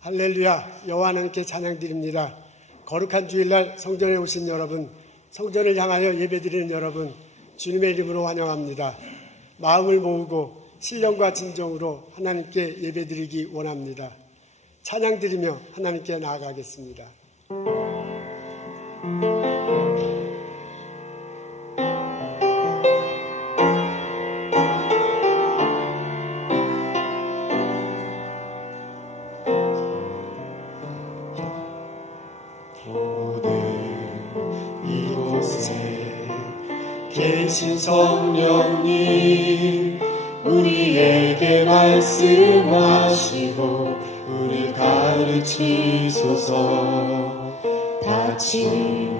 할렐루야, 여호와 하나님께 찬양드립니다. 거룩한 주일날 성전에 오신 여러분, 성전을 향하여 예배드리는 여러분, 주님의 이름으로 환영합니다. 마음을 모으고 신령과 진정으로 하나님께 예배드리기 원합니다. 찬양드리며 하나님께 나아가겠습니다. 계신 성령님 우리에게 말씀하시고 우리 가르치소서. 닫힌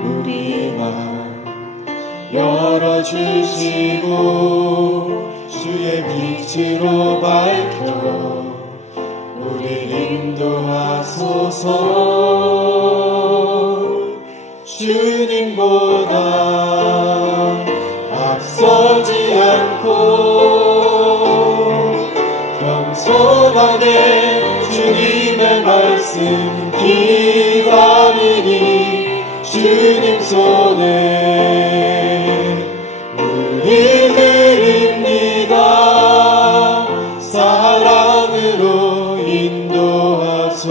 우리의 마음 열어주시고 주의 빛으로 밝혀 우리 인도하소서. 주님보다 앞서지 않고 겸손하게 주님의 말씀 기다리니 주님 손에 우리 드립니다. 사랑으로 인도하소서.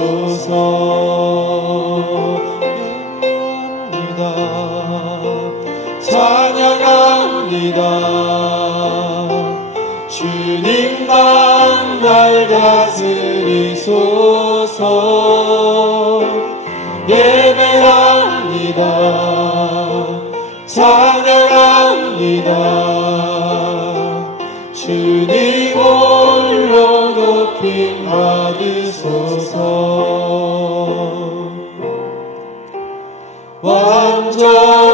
찬양합니다. 주님만 날 다스리소서. 예배합니다. 찬양합니다. 주님 홀로 높임 받으소서.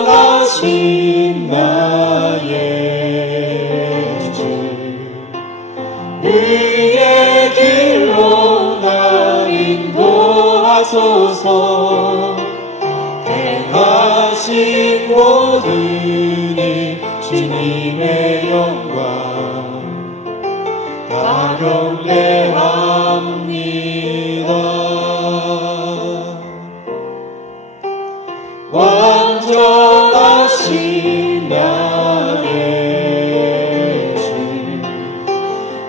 완전하신 나의 주 의의 길로 나 인도하소서. 행하신 모든 일 주님의 영광 다 경배합니다. 완전하신 나의 주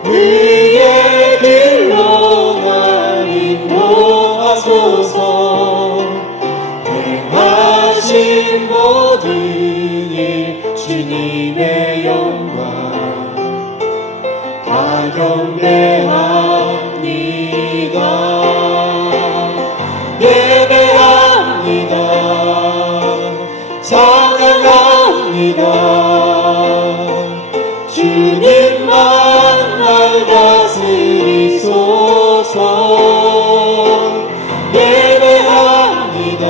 의의 길로 날 인도하소서. 행하신 모든 일 주님의 영광 다 경배합니다. 예배합니다. 찬양합니다. 주님만 날 다스리소서. 예배합니다.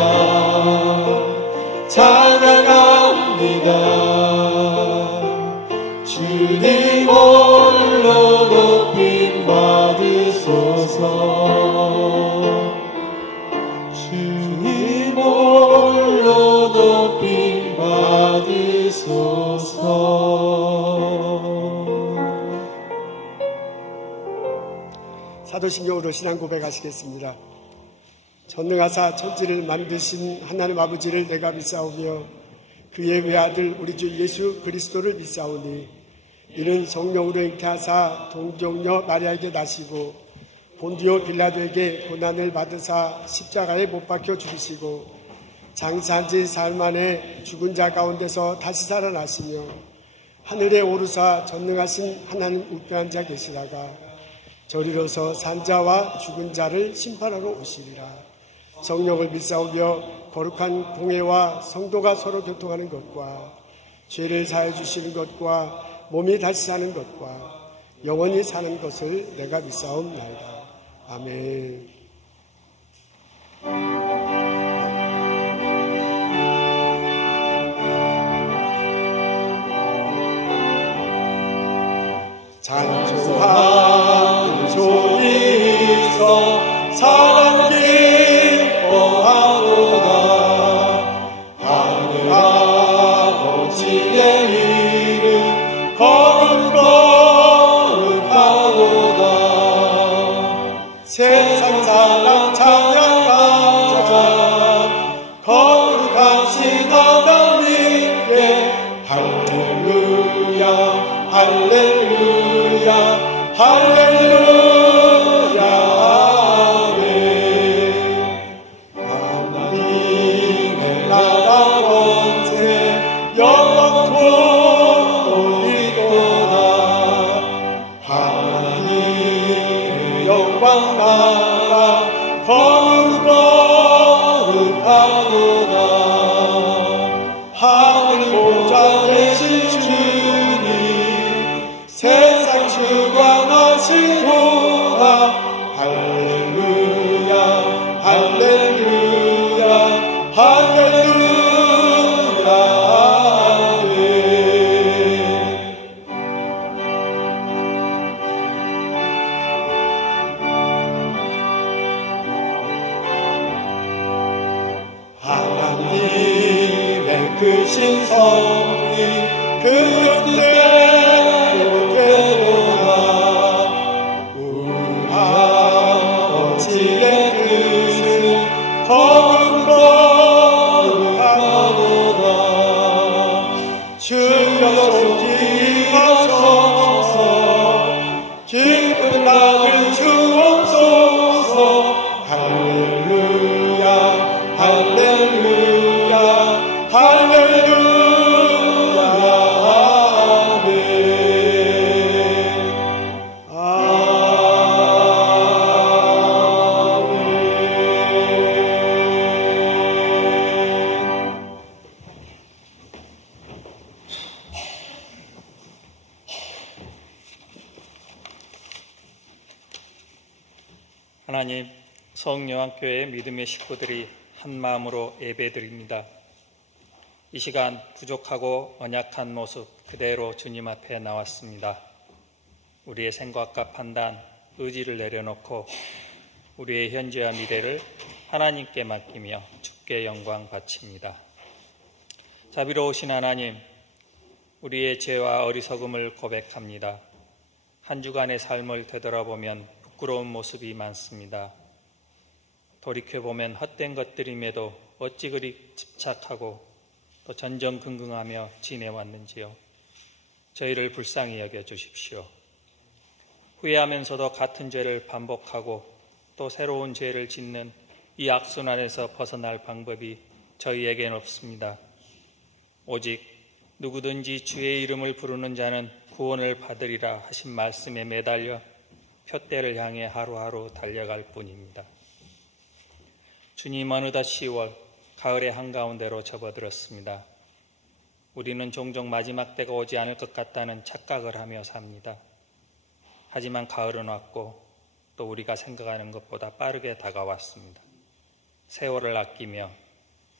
찬양합니다. 주님 홀로 높임 받으소서. 주님 홀로 높임 받으소서. 사도신경으로 신앙 고백하시겠습니다. 전능하사 천지를 만드신 하나님 아버지를 내가 믿사오며 그의 외아들 우리 주 예수 그리스도를 믿사오니 이는 성령으로 잉태하사 동정녀 마리아에게 나시고 본디오 빌라도에게 고난을 받으사 십자가에 못 박혀 죽으시고 장사한 지 사흘 만에 죽은 자 가운데서 다시 살아나시며 하늘에 오르사 전능하신 하나님 우편한 자 계시다가 저리로서 산자와 죽은 자를 심판하러 오시리라. 성령을 믿사오며 거룩한 공회와 성도가 서로 교통하는 것과 죄를 사해 주시는 것과 몸이 다시 사는 것과 영원히 사는 것을 내가 믿사옵나이다. 아멘. 찬송하는 소리 있어 사랑 기뻐하도다. 하늘 아버지의 이름 거룩하도다. 세상 할렐루야 할렐루야 아멘. 하나님의 나라 권세 영원토록 있도다. 하나님의 영광 나라 거룩거룩하도다. 하늘 보좌 되신 주님 세상 주관하시도다. 할렐루야 할렐루야 할렐루야 아멘. 하나님의 크신 섭리 그 뜻대로 되도다. 우리 아버지의 뜻은 거룩거룩하도다. 주여 속히 임하소서. 기쁜 마음을 주옵소서. 할렐루야 할렐루야 할렐루야 아멘. 아멘. 하나님, 성요한교회 믿음의 식구들이 한 마음으로 예배드립니다. 이 시간 부족하고 언약한 모습 그대로 주님 앞에 나왔습니다. 우리의 생각과 판단, 의지를 내려놓고 우리의 현재와 미래를 하나님께 맡기며 주께 영광 바칩니다. 자비로우신 하나님, 우리의 죄와 어리석음을 고백합니다. 한 주간의 삶을 되돌아보면 부끄러운 모습이 많습니다. 돌이켜보면 헛된 것들임에도 어찌 그리 집착하고 또 전전긍긍하며 지내왔는지요. 저희를 불쌍히 여겨주십시오. 후회하면서도 같은 죄를 반복하고 또 새로운 죄를 짓는 이 악순환에서 벗어날 방법이 저희에겐 없습니다. 오직 누구든지 주의 이름을 부르는 자는 구원을 받으리라 하신 말씀에 매달려 표대를 향해 하루하루 달려갈 뿐입니다. 주님, 어느덧 10월 가을의 한가운데로 접어들었습니다. 우리는 종종 마지막 때가 오지 않을 것 같다는 착각을 하며 삽니다. 하지만 가을은 왔고 또 우리가 생각하는 것보다 빠르게 다가왔습니다. 세월을 아끼며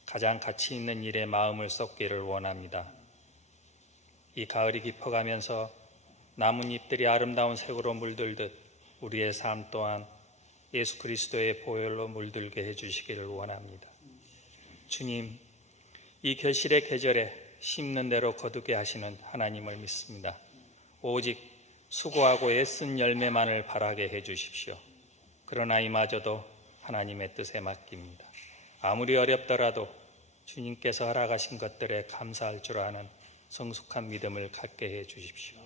가장 가치 있는 일에 마음을 쏟기를 원합니다. 이 가을이 깊어가면서 나뭇잎들이 아름다운 색으로 물들듯 우리의 삶 또한 예수 그리스도의 보혈로 물들게 해주시기를 원합니다. 주님, 이 결실의 계절에 심는 대로 거두게 하시는 하나님을 믿습니다. 오직 수고하고 애쓴 열매만을 바라게 해주십시오. 그러나 이마저도 하나님의 뜻에 맡깁니다. 아무리 어렵더라도 주님께서 허락하신 것들에 감사할 줄 아는 성숙한 믿음을 갖게 해주십시오.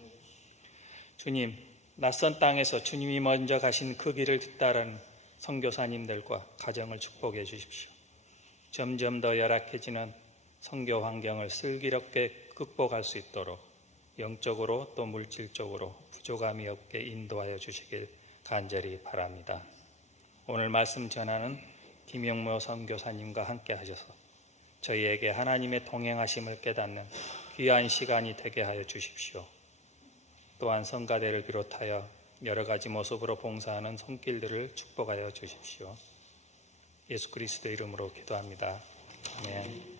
주님, 낯선 땅에서 주님이 먼저 가신 그 길을 뒤따르는 선교사님들과 가정을 축복해 주십시오. 점점 더 열악해지는 선교 환경을 슬기롭게 극복할 수 있도록 영적으로 또 물질적으로 부족함이 없게 인도하여 주시길 간절히 바랍니다. 오늘 말씀 전하는 김영모 선교사님과 함께 하셔서 저희에게 하나님의 동행하심을 깨닫는 귀한 시간이 되게 하여 주십시오. 또한 성가대를 비롯하여 여러 가지 모습으로 봉사하는 손길들을 축복하여 주십시오. 예수 그리스도의 이름으로 기도합니다. 아멘.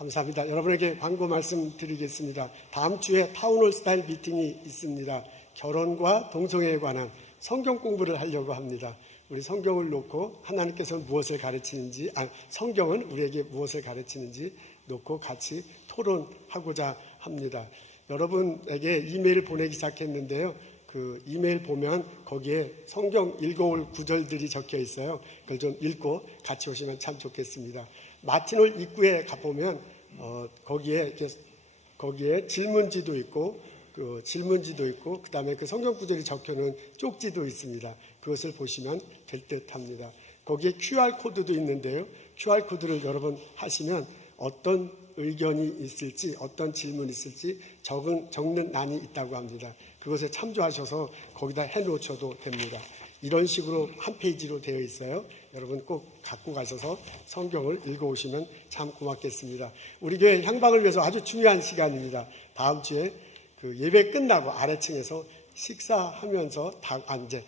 감사합니다. 여러분에게 광고 말씀드리겠습니다. 다음 주에 타운홀 스타일 미팅이 있습니다. 결혼과 동성애에 관한 성경 공부를 하려고 합니다. 우리 성경을 놓고 하나님께서는 무엇을 가르치는지, 성경은 우리에게 무엇을 가르치는지 놓고 같이 토론하고자 합니다. 여러분에게 이메일을 보내기 시작했는데요. 그 이메일 보면 거기에 성경 읽어올 구절들이 적혀 있어요. 그걸 좀 읽고 같이 오시면 참 좋겠습니다. 마틴홀 입구에 가보면 거기에 질문지도 있고 그 다음에 그 성경 구절이 적혀놓은 쪽지도 있습니다. 그것을 보시면 될 듯합니다. 거기에 QR 코드도 있는데요. QR 코드를 여러 번 하시면 어떤 의견이 있을지, 어떤 질문이 있을지 적는 난이 있다고 합니다. 그것에 참조하셔서 거기다 해놓으셔도 됩니다. 이런 식으로 한 페이지로 되어 있어요. 여러분 꼭 갖고 가셔서 성경을 읽어오시면 참 고맙겠습니다. 우리 교회 향방을 위해서 아주 중요한 시간입니다. 다음 주에 그 예배 끝나고 아래층에서 식사하면서 이제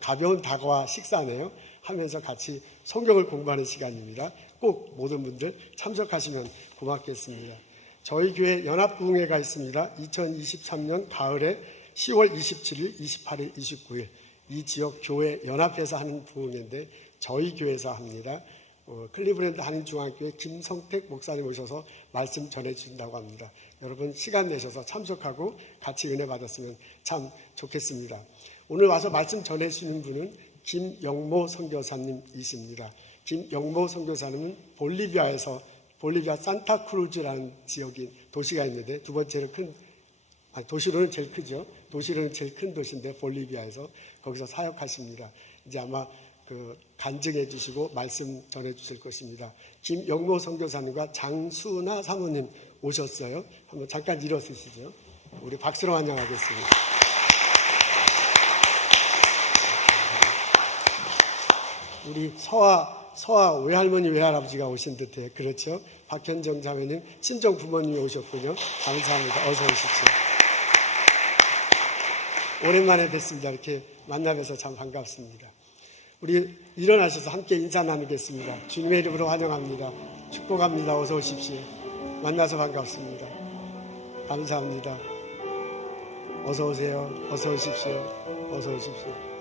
가벼운 다과와 식사네요. 하면서 같이 성경을 공부하는 시간입니다. 꼭 모든 분들 참석하시면 고맙겠습니다. 저희 교회 연합부흥회가 있습니다. 2023년 가을에 10월 27일, 28일, 29일 이 지역 교회 연합해서 하는 부흥회인데 저희 교회에서 합니다. 클리브랜드 한인중앙교회 김성택 목사님 오셔서 말씀 전해주신다고 합니다. 여러분 시간 내셔서 참석하고 같이 은혜 받았으면 참 좋겠습니다. 오늘 와서 말씀 전해주시는 분은 김영모 선교사님이십니다. 김영모 선교사님은 볼리비아 산타크루즈라는 도시가 있는데 두 번째로 도시로는 제일 크죠. 도시로는 제일 큰 도시인데 볼리비아에서 거기서 사역하십니다. 이제 아마 간증해 주시고 말씀 전해 주실 것입니다. 김영모 선교사님과 장수나 사모님 오셨어요. 한번 잠깐 일어서시죠. 우리 박수로 환영하겠습니다. 우리 서아 외할머니 외할아버지가 오신 듯해요. 그렇죠? 박현정 자매님 친정 부모님이 오셨군요. 감사합니다. 어서 오십시오. 오랜만에 뵙습니다. 이렇게 만나 뵈서 참 반갑습니다. 우리 일어나셔서 함께 인사 나누겠습니다. 주님의 이름으로 환영합니다. 축복합니다. 어서 오십시오. 만나서 반갑습니다. 감사합니다. 어서 오세요. 어서 오십시오. 어서 오십시오.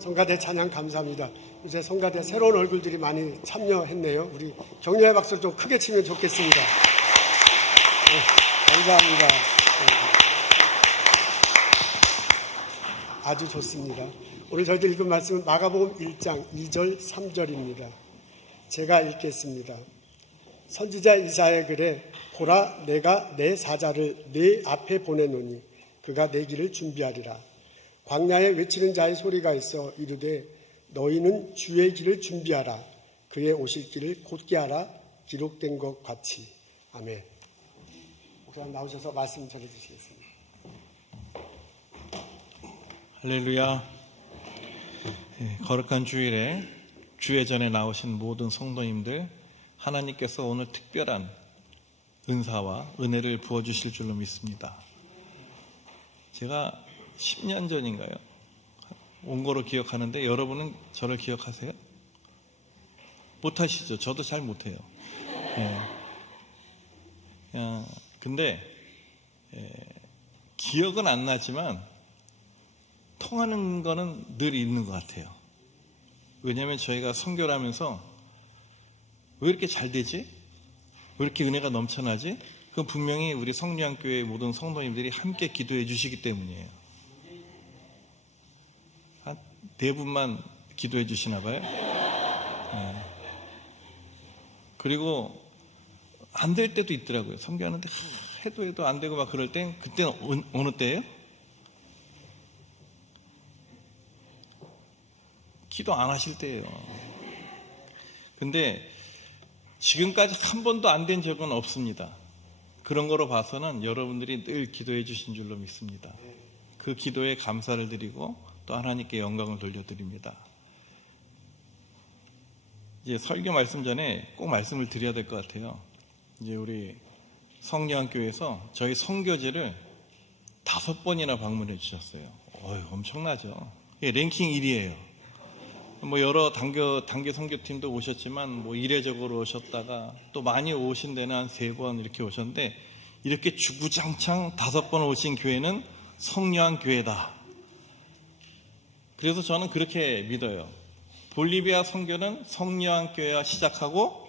성가대 찬양 감사합니다. 이제 성가대 새로운 얼굴들이 많이 참여했네요. 우리 격려의 박수를 좀 크게 치면 좋겠습니다. 네, 감사합니다. 아주 좋습니다. 오늘 저희들 읽은 말씀은 마가복음 1장 2절 3절입니다. 제가 읽겠습니다. 선지자 이사야의 글에 보라 내가 내 사자를 내 앞에 보내노니 그가 내 길을 준비하리라. 광야에 외치는 자의 소리가 있어 이르되 너희는 주의 길을 준비하라. 그의 오실 길을 곧게 하라. 기록된 것 같이. 아멘. 목사님 나오셔서 말씀 전해주시겠습니다. 할렐루야. 거룩한 주일에 주회전에 나오신 모든 성도님들, 하나님께서 오늘 특별한 은사와 은혜를 부어주실 줄로 믿습니다. 제가 10년 전인가요? 온 거로 기억하는데 여러분은 저를 기억하세요? 못하시죠? 저도 잘 못해요. 근데 기억은 안 나지만 통하는 거는 늘 있는 것 같아요. 왜냐하면 저희가 선교를 하면서 왜 이렇게 잘 되지? 왜 이렇게 은혜가 넘쳐나지? 그건 분명히 우리 성령교회 모든 성도님들이 함께 기도해 주시기 때문이에요. 한 네 분만 기도해 주시나 봐요. 그리고 안 될 때도 있더라고요. 선교하는데 해도 안 되고 막 그럴 땐 그때는 어느 때예요? 기도 안 하실 때예요. 근데 지금까지 한 번도 안 된 적은 없습니다. 그런 거로 봐서는 여러분들이 늘 기도해 주신 줄로 믿습니다. 그 기도에 감사를 드리고 또 하나님께 영광을 돌려드립니다. 이제 설교 말씀 전에 꼭 말씀을 드려야 될 것 같아요. 이제 우리 성령교회에서 저희 선교제를 5번이나 방문해 주셨어요. 엄청나죠. 랭킹 1위예요. 뭐 여러 단계 선교팀도 오셨지만 뭐 이례적으로 오셨다가 또 많이 오신 데는 한 3번 이렇게 오셨는데, 이렇게 주구장창 5번 오신 교회는 성령한 교회다. 그래서 저는 그렇게 믿어요. 볼리비아 선교는 성령한 교회와 시작하고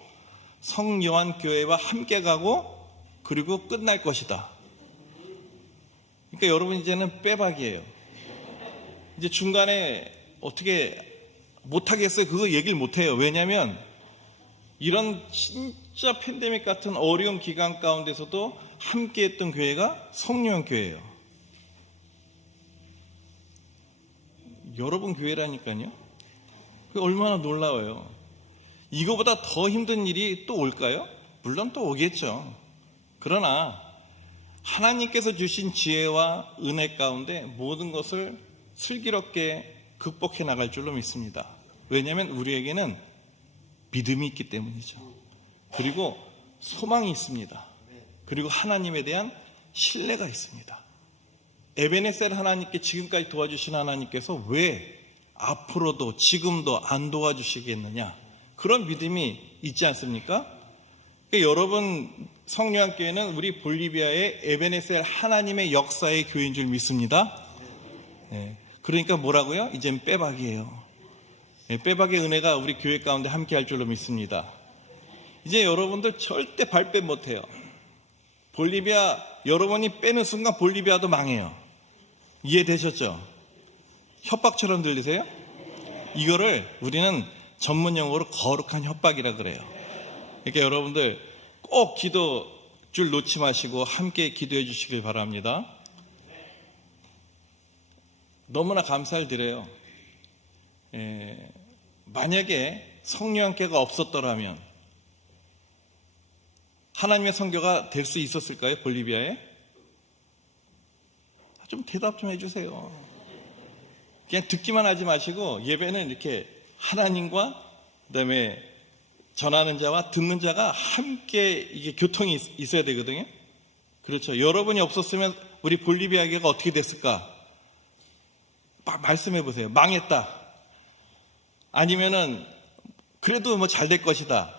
성령한 교회와 함께 가고 그리고 끝날 것이다. 그러니까 여러분 이제는 빼박이에요. 이제 중간에 어떻게 못하겠어요. 그거 얘기를 못해요. 왜냐하면 이런 진짜 팬데믹 같은 어려운 기간 가운데서도 함께했던 교회가 성령한 교회예요. 여러분 교회라니까요. 그게 얼마나 놀라워요. 이거보다 더 힘든 일이 또 올까요? 물론 또 오겠죠. 그러나 하나님께서 주신 지혜와 은혜 가운데 모든 것을 슬기롭게 극복해 나갈 줄로 믿습니다. 왜냐하면 우리에게는 믿음이 있기 때문이죠. 그리고 소망이 있습니다. 그리고 하나님에 대한 신뢰가 있습니다. 에베네셀 하나님께 지금까지 도와주신 하나님께서 왜 앞으로도 지금도 안 도와주시겠느냐, 그런 믿음이 있지 않습니까? 그러니까 여러분 성령교회는 우리 볼리비아의 에베네셀 하나님의 역사의 교회인 줄 믿습니다. 그러니까 뭐라고요? 이젠 빼박이에요. 빼박의 은혜가 우리 교회 가운데 함께 할 줄로 믿습니다. 이제 여러분들 절대 발빼 못해요. 볼리비아 여러분이 빼는 순간 볼리비아도 망해요. 이해되셨죠? 협박처럼 들리세요? 이거를 우리는 전문 용어로 거룩한 협박이라 그래요. 그러니까 여러분들 꼭 기도 줄 놓지 마시고 함께 기도해 주시길 바랍니다. 너무나 감사를 드려요. 만약에 성령께가 없었더라면 하나님의 선교가 될 수 있었을까요? 볼리비아에? 좀 대답 좀 해주세요. 그냥 듣기만 하지 마시고 예배는 이렇게 하나님과 그다음에 전하는 자와 듣는 자가 함께 이게 교통이 있어야 되거든요. 그렇죠. 여러분이 없었으면 우리 볼리비아 교회가 어떻게 됐을까? 말씀해 보세요. 망했다. 아니면은 그래도 뭐 잘 될 것이다.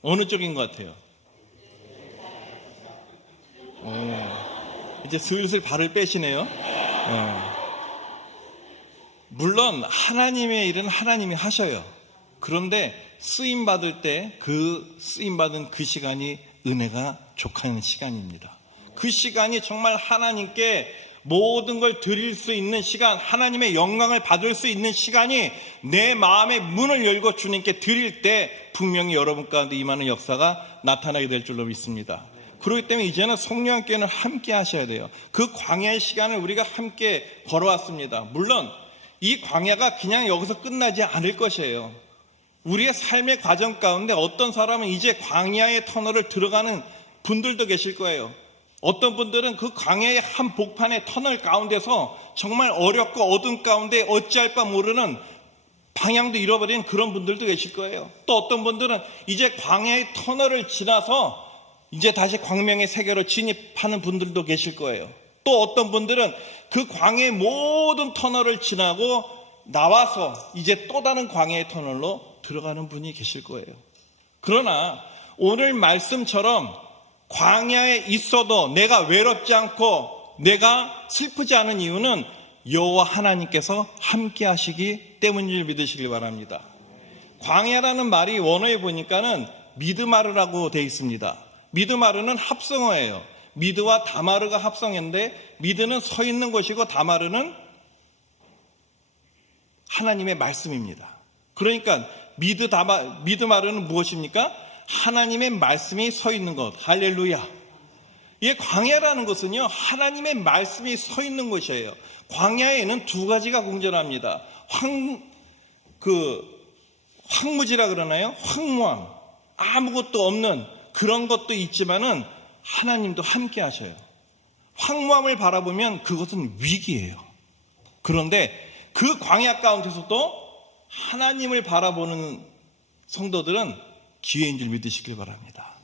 어느 쪽인 것 같아요? 이제 슬슬 발을 빼시네요. 물론 하나님의 일은 하나님이 하셔요. 그런데 쓰임받을 때 그 쓰임받은 그 시간이 은혜가 족하는 시간입니다. 그 시간이 정말 하나님께 모든 걸 드릴 수 있는 시간, 하나님의 영광을 받을 수 있는 시간이 내 마음의 문을 열고 주님께 드릴 때 분명히 여러분 가운데 임하는 역사가 나타나게 될 줄로 믿습니다. 그렇기 때문에 이제는 성령께는 함께 하셔야 돼요. 그 광야의 시간을 우리가 함께 걸어왔습니다. 물론 이 광야가 그냥 여기서 끝나지 않을 것이에요. 우리의 삶의 과정 가운데 어떤 사람은 이제 광야의 터널을 들어가는 분들도 계실 거예요. 어떤 분들은 그 광야의 한 복판의 터널 가운데서 정말 어렵고 어두운 가운데 어찌할 바 모르는 방향도 잃어버린 그런 분들도 계실 거예요. 또 어떤 분들은 이제 광야의 터널을 지나서 이제 다시 광명의 세계로 진입하는 분들도 계실 거예요. 또 어떤 분들은 그 광야의 모든 터널을 지나고 나와서 이제 또 다른 광야의 터널로 들어가는 분이 계실 거예요. 그러나 오늘 말씀처럼 광야에 있어도 내가 외롭지 않고 내가 슬프지 않은 이유는 여호와 하나님께서 함께 하시기 때문일 믿으시길 바랍니다. 광야라는 말이 원어에 보니까는 미드마르라고 되어 있습니다. 미드마르는 합성어예요. 미드와 다마르가 합성인데 미드는 서 있는 곳이고 다마르는 하나님의 말씀입니다. 그러니까 미드마르는 무엇입니까? 하나님의 말씀이 서 있는 것. 할렐루야. 이 광야라는 것은요, 하나님의 말씀이 서 있는 곳이에요. 광야에는 두 가지가 공존합니다. 황무지라 그러나요? 황무함. 아무것도 없는 그런 것도 있지만은 하나님도 함께 하셔요. 황무함을 바라보면 그것은 위기예요. 그런데 그 광야 가운데서도 하나님을 바라보는 성도들은 기회인 줄 믿으시길 바랍니다.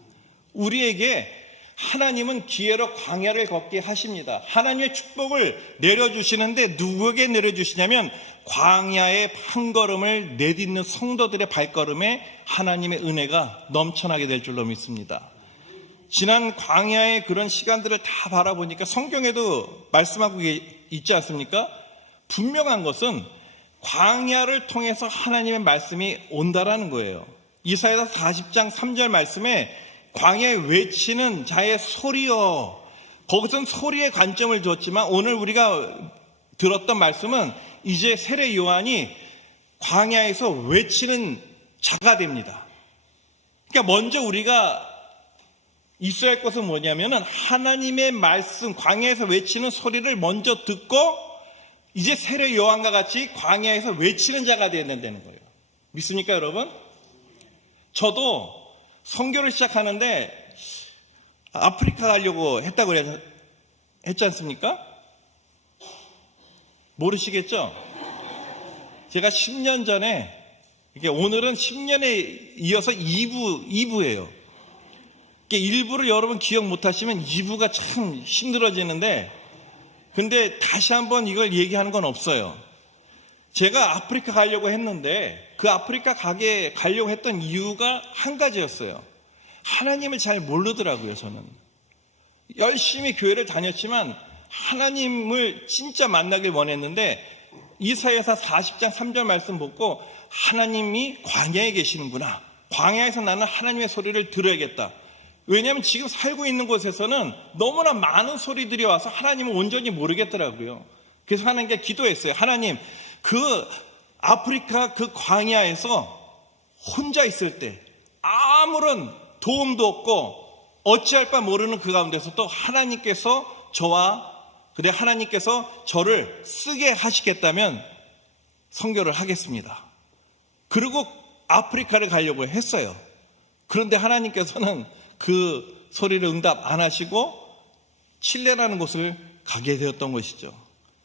우리에게 하나님은 기회로 광야를 걷게 하십니다. 하나님의 축복을 내려주시는데 누구에게 내려주시냐면 광야의 한 걸음을 내딛는 성도들의 발걸음에 하나님의 은혜가 넘쳐나게 될 줄로 믿습니다. 지난 광야의 그런 시간들을 다 바라보니까 성경에도 말씀하고 있지 않습니까? 분명한 것은 광야를 통해서 하나님의 말씀이 온다라는 거예요. 이사야 40장 3절 말씀에 광야에 외치는 자의 소리여, 거기서는 소리의 관점을 줬지만 오늘 우리가 들었던 말씀은 이제 세례 요한이 광야에서 외치는 자가 됩니다. 그러니까 먼저 우리가 있어야 할 것은 뭐냐면은 하나님의 말씀, 광야에서 외치는 소리를 먼저 듣고 이제 세례 요한과 같이 광야에서 외치는 자가 되어야 된다는 거예요. 믿습니까, 여러분? 저도 선교를 시작하는데 아프리카 가려고 했다고 했지 않습니까? 모르시겠죠? 제가 10년 전에, 오늘은 10년에 이어서 2부예요. 1부를 여러분 기억 못하시면 2부가 참 힘들어지는데, 근데 다시 한번 이걸 얘기하는 건 없어요. 제가 아프리카 가려고 했는데 그 아프리카 가려고 했던 이유가 한 가지였어요. 하나님을 잘 모르더라고요. 저는 열심히 교회를 다녔지만 하나님을 진짜 만나길 원했는데 이사야서 40장 3절 말씀 보고 하나님이 광야에 계시는구나. 광야에서 나는 하나님의 소리를 들어야겠다. 왜냐하면 지금 살고 있는 곳에서는 너무나 많은 소리들이 와서 하나님을 온전히 모르겠더라고요. 그래서 하나님께 기도했어요. 하나님, 그 아프리카 그 광야에서 혼자 있을 때 아무런 도움도 없고 어찌할 바 모르는 그 가운데서 또 하나님께서 하나님께서 저를 쓰게 하시겠다면 선교를 하겠습니다. 그리고 아프리카를 가려고 했어요. 그런데 하나님께서는 그 소리를 응답 안 하시고 칠레라는 곳을 가게 되었던 것이죠.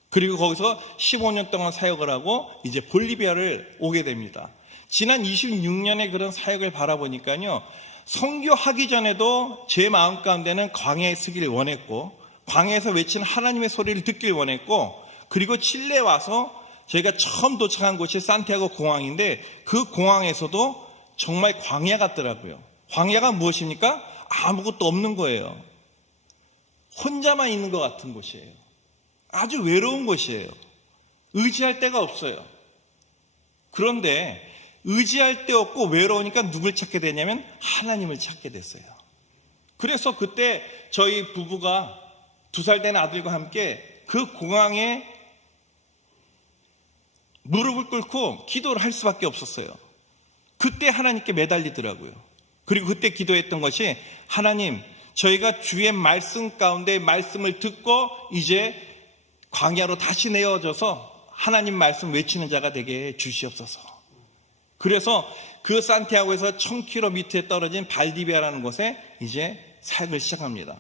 그리고 거기서 15년 동안 사역을 하고 이제 볼리비아를 오게 됩니다. 지난 26년의 그런 사역을 바라보니까요, 선교하기 전에도 제 마음 가운데는 광야에 서기를 원했고 광야에서 외치는 하나님의 소리를 듣길 원했고, 그리고 칠레에 와서 저희가 처음 도착한 곳이 산티아고 공항인데 그 공항에서도 정말 광야 같더라고요. 광야가 무엇입니까? 아무것도 없는 거예요. 혼자만 있는 것 같은 곳이에요. 아주 외로운 곳이에요. 의지할 데가 없어요. 그런데 의지할 데 없고 외로우니까 누굴 찾게 되냐면 하나님을 찾게 됐어요. 그래서 그때 저희 부부가 2살 된 아들과 함께 그 공항에 무릎을 꿇고 기도를 할 수밖에 없었어요. 그때 하나님께 매달리더라고요. 그리고 그때 기도했던 것이, 하나님, 저희가 주의 말씀 가운데 말씀을 듣고 이제 광야로 다시 내어져서 하나님 말씀 외치는 자가 되게 해 주시옵소서. 그래서 그 산티아고에서 1000km 밑에 떨어진 발디비아라는 곳에 이제 사역을 시작합니다.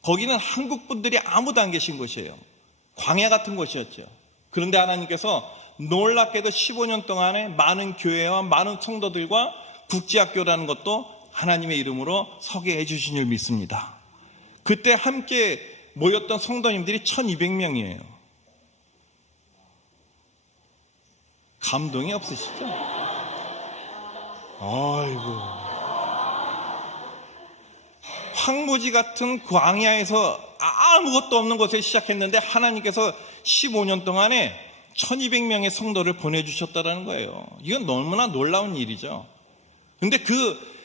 거기는 한국 분들이 아무도 안 계신 곳이에요. 광야 같은 곳이었죠. 그런데 하나님께서 놀랍게도 15년 동안에 많은 교회와 많은 성도들과 국제학교라는 것도 하나님의 이름으로 서게 해주신 줄 믿습니다. 그때 함께 모였던 성도님들이 1200명이에요. 감동이 없으시죠? 아이고. 황무지 같은 광야에서 아무것도 없는 곳에 시작했는데 하나님께서 15년 동안에 1200명의 성도를 보내주셨다는 거예요. 이건 너무나 놀라운 일이죠. 근데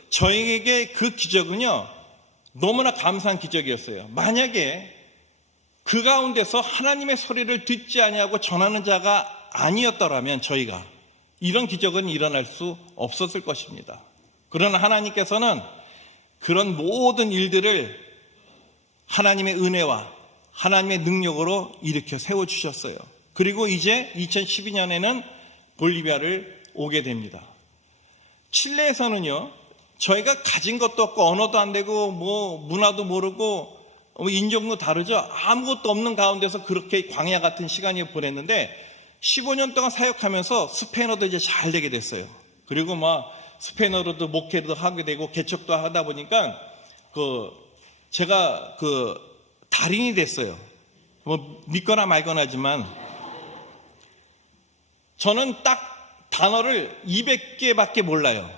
저에게 그 기적은요, 너무나 감사한 기적이었어요. 만약에 그 가운데서 하나님의 소리를 듣지 아니하고 전하는 자가 아니었더라면 저희가 이런 기적은 일어날 수 없었을 것입니다. 그러나 하나님께서는 그런 모든 일들을 하나님의 은혜와 하나님의 능력으로 일으켜 세워주셨어요. 그리고 이제 2012년에는 볼리비아를 오게 됩니다. 칠레에서는요, 저희가 가진 것도 없고 언어도 안 되고 문화도 모르고 인종도 다르죠. 아무것도 없는 가운데서 그렇게 광야 같은 시간이 보냈는데 15년 동안 사역하면서 스페인어도 이제 잘 되게 됐어요. 그리고 스페인어로도 목회도 하게 되고 개척도 하다 보니까 제가 달인이 됐어요. 믿거나 말거나지만 저는 딱 단어를 200개밖에 몰라요.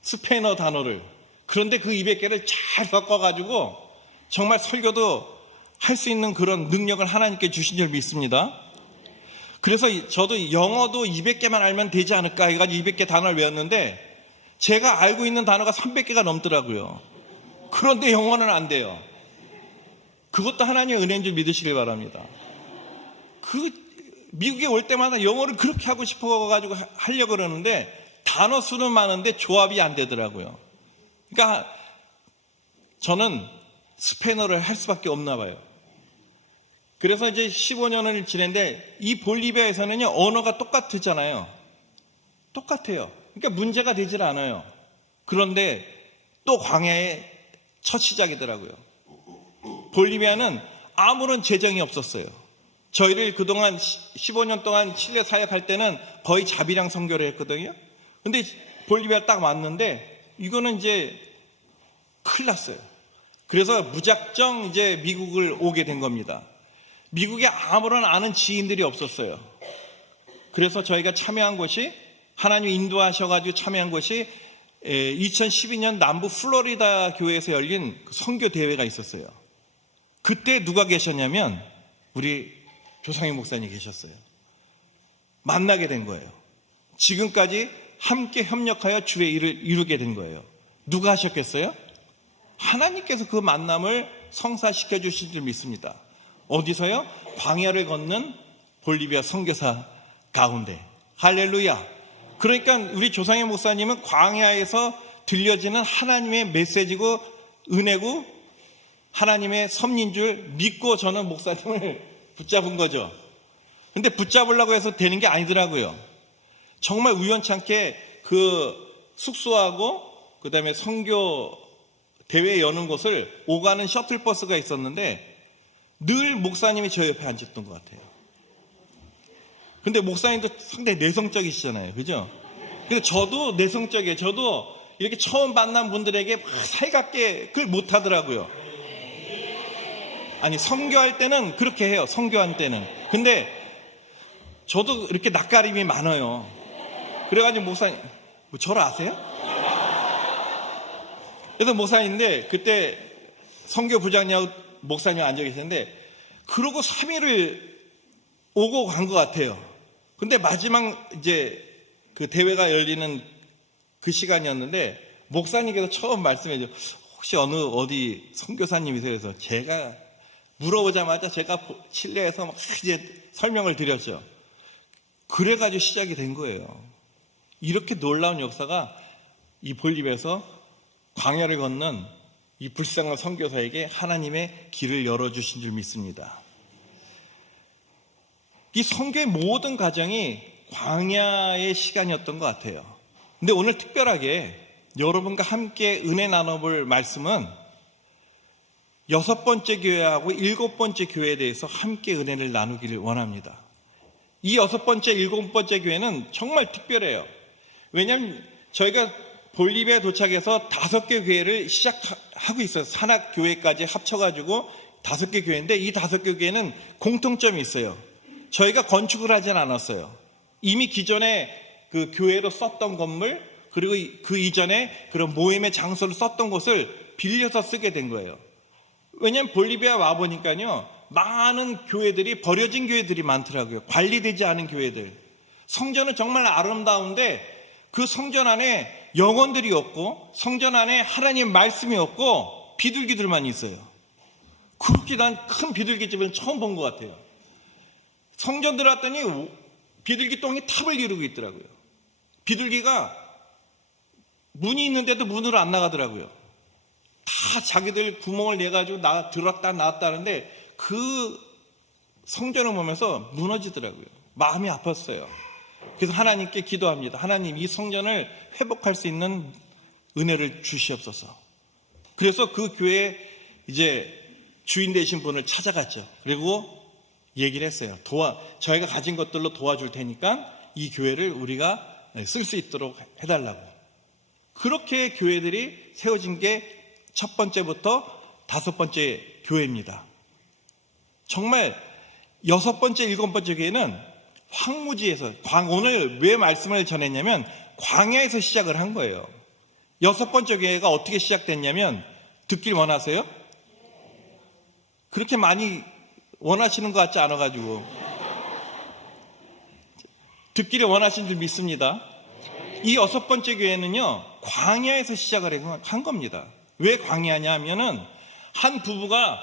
스페인어 단어를. 그런데 그 200개를 잘 섞어가지고 정말 설교도 할 수 있는 그런 능력을 하나님께 주신 줄 믿습니다. 그래서 저도 영어도 200개만 알면 되지 않을까 해가지고 200개 단어를 외웠는데 제가 알고 있는 단어가 300개가 넘더라고요. 그런데 영어는 안 돼요. 그것도 하나님의 은혜인 줄 믿으시길 바랍니다. 미국에 올 때마다 영어를 그렇게 하고 싶어가지고 하려고 그러는데 단어 수는 많은데 조합이 안 되더라고요. 그러니까 저는 스페인어를 할 수밖에 없나 봐요. 그래서 이제 15년을 지냈는데 이 볼리비아에서는요, 언어가 똑같잖아요. 똑같아요. 그러니까 문제가 되질 않아요. 그런데 또 광야의 첫 시작이더라고요. 볼리비아는 아무런 재정이 없었어요. 저희를 그동안 15년 동안 칠레 사역할 때는 거의 자비랑 선교를 했거든요. 근데 볼리비아 딱 왔는데 이거는 이제 큰일 났어요. 그래서 무작정 이제 미국을 오게 된 겁니다. 미국에 아무런 아는 지인들이 없었어요. 그래서 저희가 참여한 곳이, 하나님이 인도하셔가지고 참여한 곳이 2012년 남부 플로리다 교회에서 열린 선교 대회가 있었어요. 그때 누가 계셨냐면 우리 조상희 목사님이 계셨어요. 만나게 된 거예요. 지금까지 함께 협력하여 주의 일을 이루게 된 거예요. 누가 하셨겠어요? 하나님께서 그 만남을 성사시켜 주신 줄 믿습니다. 어디서요? 광야를 걷는 볼리비아 선교사 가운데. 할렐루야. 그러니까 우리 조상희 목사님은 광야에서 들려지는 하나님의 메시지고 은혜고 하나님의 섭리인 줄 믿고 저는 목사님을 붙잡은 거죠. 근데 붙잡으려고 해서 되는 게 아니더라고요. 정말 우연찮게 그 숙소하고 그 다음에 선교 대회 여는 곳을 오가는 셔틀버스가 있었는데 늘 목사님이 저 옆에 앉았던 것 같아요. 근데 목사님도 상당히 내성적이시잖아요. 그죠? 근데 저도 내성적이에요. 저도 이렇게 처음 만난 분들에게 살갑게 그걸 못하더라고요. 아니, 선교할 때는 그렇게 해요. 선교할 때는. 근데 저도 이렇게 낯가림이 많아요. 그래가지고 목사님, 저를 아세요? 그래서 목사님인데 그때 선교 부장님하고 목사님 앉아 계셨는데 그러고 3일을 오고 간 것 같아요. 근데 마지막 이제 그 대회가 열리는 그 시간이었는데 목사님께서 처음 말씀해 줘. 혹시 어디 선교사님이세요? 그래서 제가 물어보자마자 제가 실내에서 막 이제 설명을 드렸죠. 그래가지고 시작이 된 거예요. 이렇게 놀라운 역사가 이 볼리비아에서 광야를 건넌 이 불쌍한 선교사에게 하나님의 길을 열어주신 줄 믿습니다. 이 선교의 모든 과정이 광야의 시간이었던 것 같아요. 근데 오늘 특별하게 여러분과 함께 은혜 나눠볼 말씀은 6번째 교회하고 7번째 교회에 대해서 함께 은혜를 나누기를 원합니다. 이 6번째, 7번째 교회는 정말 특별해요. 왜냐하면 저희가 볼리비아에 도착해서 5개 교회를 시작하고 있어요. 산악교회까지 합쳐가지고 5개 교회인데 이 5개 교회는 공통점이 있어요. 저희가 건축을 하진 않았어요. 이미 기존에 그 교회로 썼던 건물, 그리고 그 이전에 그런 모임의 장소를 썼던 곳을 빌려서 쓰게 된 거예요. 왜냐하면 볼리비아 와보니까요, 많은 교회들이, 버려진 교회들이 많더라고요. 관리되지 않은 교회들. 성전은 정말 아름다운데 그 성전 안에 영혼들이 없고 성전 안에 하나님 말씀이 없고 비둘기들만 있어요. 그렇게 난 큰 비둘기집을 처음 본 것 같아요. 성전 들어왔더니 비둘기 똥이 탑을 이루고 있더라고요. 비둘기가 문이 있는데도 문으로 안 나가더라고요. 다 자기들 구멍을 내가지고 들었다 나왔다 하는데 그 성전을 보면서 무너지더라고요. 마음이 아팠어요. 그래서 하나님께 기도합니다. 하나님, 이 성전을 회복할 수 있는 은혜를 주시옵소서. 그래서 그 교회 이제 주인 되신 분을 찾아갔죠. 그리고 얘기를 했어요. 저희가 가진 것들로 도와줄 테니까 이 교회를 우리가 쓸 수 있도록 해달라고. 그렇게 교회들이 세워진 게 첫 번째부터 5번째 교회입니다. 정말 6번째, 7번째 교회는 황무지에서, 오늘 왜 말씀을 전했냐면 광야에서 시작을 한 거예요. 6번째 교회가 어떻게 시작됐냐면, 듣길 원하세요? 그렇게 많이 원하시는 것 같지 않아가지고 듣기를 원하신 줄 믿습니다. 이 6번째 교회는요, 광야에서 시작을 한 겁니다. 왜 광야냐 하면은 한 부부가